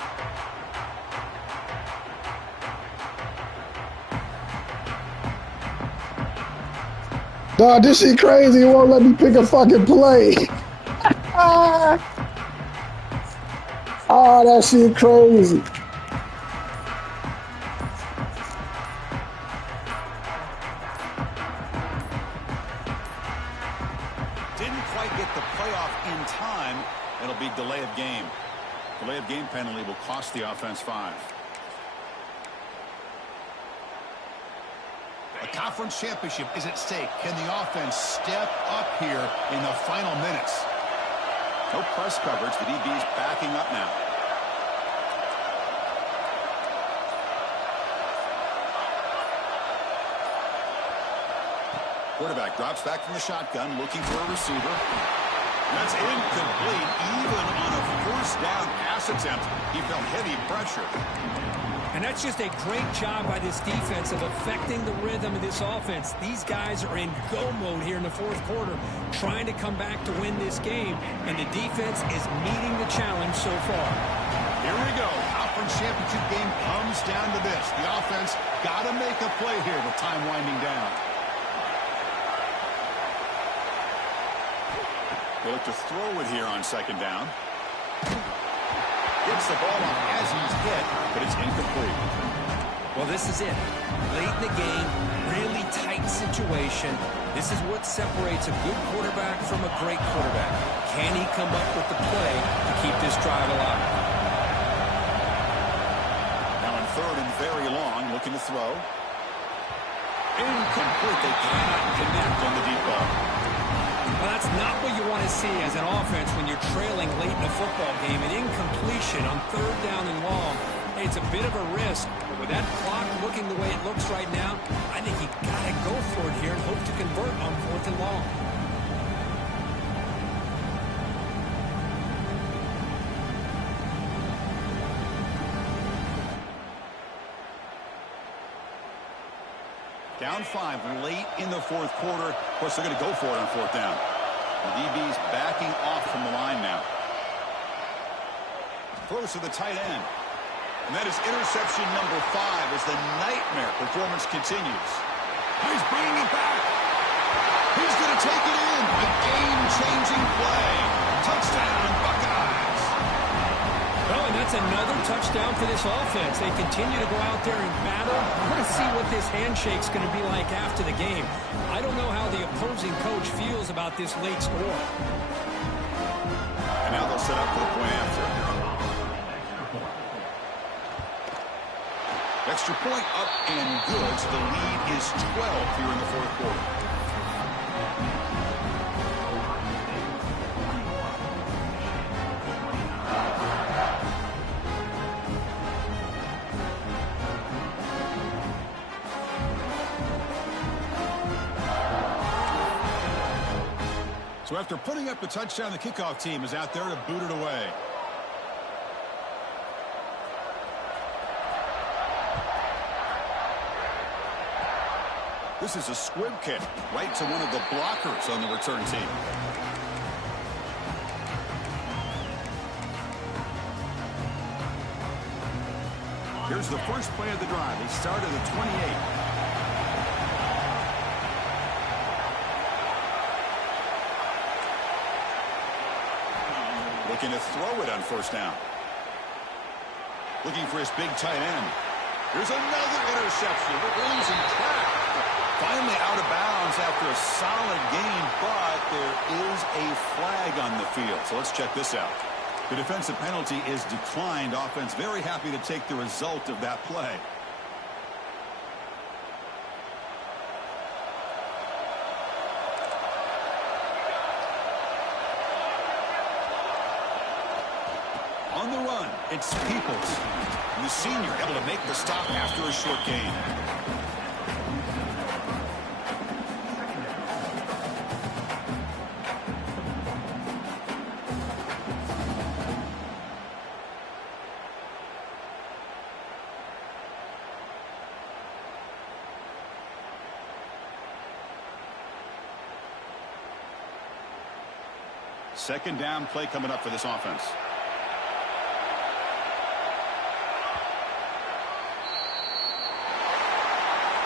Dog, this shit crazy. It won't let me pick a fucking play. Oh, that shit crazy. Didn't quite get the playoff in time. It'll be delay of game. Delay of game penalty will cost the offense 5. A conference championship is at stake. Can the offense step up here in the final minutes? No press coverage. The DB's backing up now. Quarterback drops back from the shotgun, looking for a receiver. That's incomplete. Even on a first down pass attempt, he felt heavy pressure. And that's just a great job by this defense of affecting the rhythm of this offense. These guys are in go mode here in the fourth quarter, trying to come back to win this game, and the defense is meeting the challenge so far. Here we go. Conference championship game comes down to this. The offense got to make a play here with time winding down. They look to throw it here on second down. Gets the ball off as he's hit, but it's incomplete. Well, this is it. Late in the game, really tight situation. This is what separates a good quarterback from a great quarterback. Can he come up with the play to keep this drive alive? Now in third and very long, looking to throw. Incomplete. They cannot connect on the deep ball. Well, that's not what you want to see as an offense when you're trailing late in a football game. An incompletion on third down and long. Hey, it's a bit of a risk, but with that clock looking the way it looks right now, I think you got to go for it here and hope to convert on fourth and long. Down 5 late in the fourth quarter. Of course, they're going to go for it on fourth down. The DB's backing off from the line now. Throws to the tight end. And that is interception number 5 as the nightmare performance continues. He's bringing it back. He's going to take it in. A game-changing play. Touchdown, Buckeyes. Well, and that's another touchdown for this offense. They continue to go out there and battle. We're going to see what this handshake's going to be like after the game. I don't know how the opposing coach feels about this late score. And now they'll set up for the point after. Extra point up and good. So the lead is 12 here in the fourth quarter. So after putting up the touchdown, the kickoff team is out there to boot it away. This is a squib kick right to one of the blockers on the return team. Here's the first play of the drive. They start at the 28. Looking to throw it on first down. Looking for his big tight end. Here's another interception. We're losing track. Finally out of bounds after a solid game, but there is a flag on the field. So let's check this out. The defensive penalty is declined. Offense very happy to take the result of that play. On the run, it's Peoples. The senior able to make the stop after a short gain. Second down play coming up for this offense.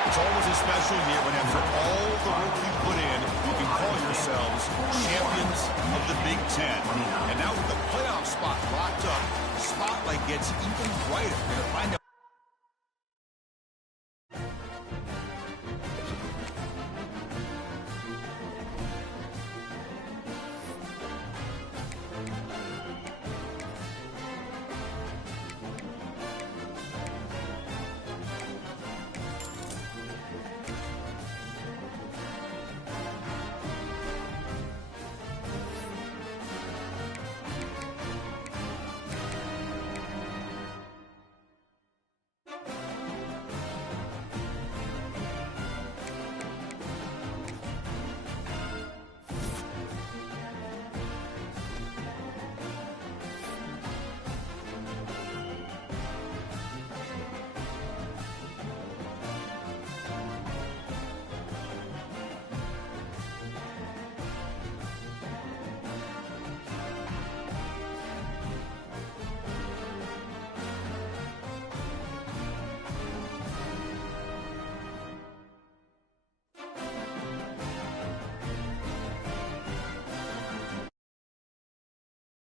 It's always a special year when after all the work you put in, you can call yourselves champions of the Big Ten. And now with the playoff spot locked up, the spotlight gets even brighter. We're going to find out.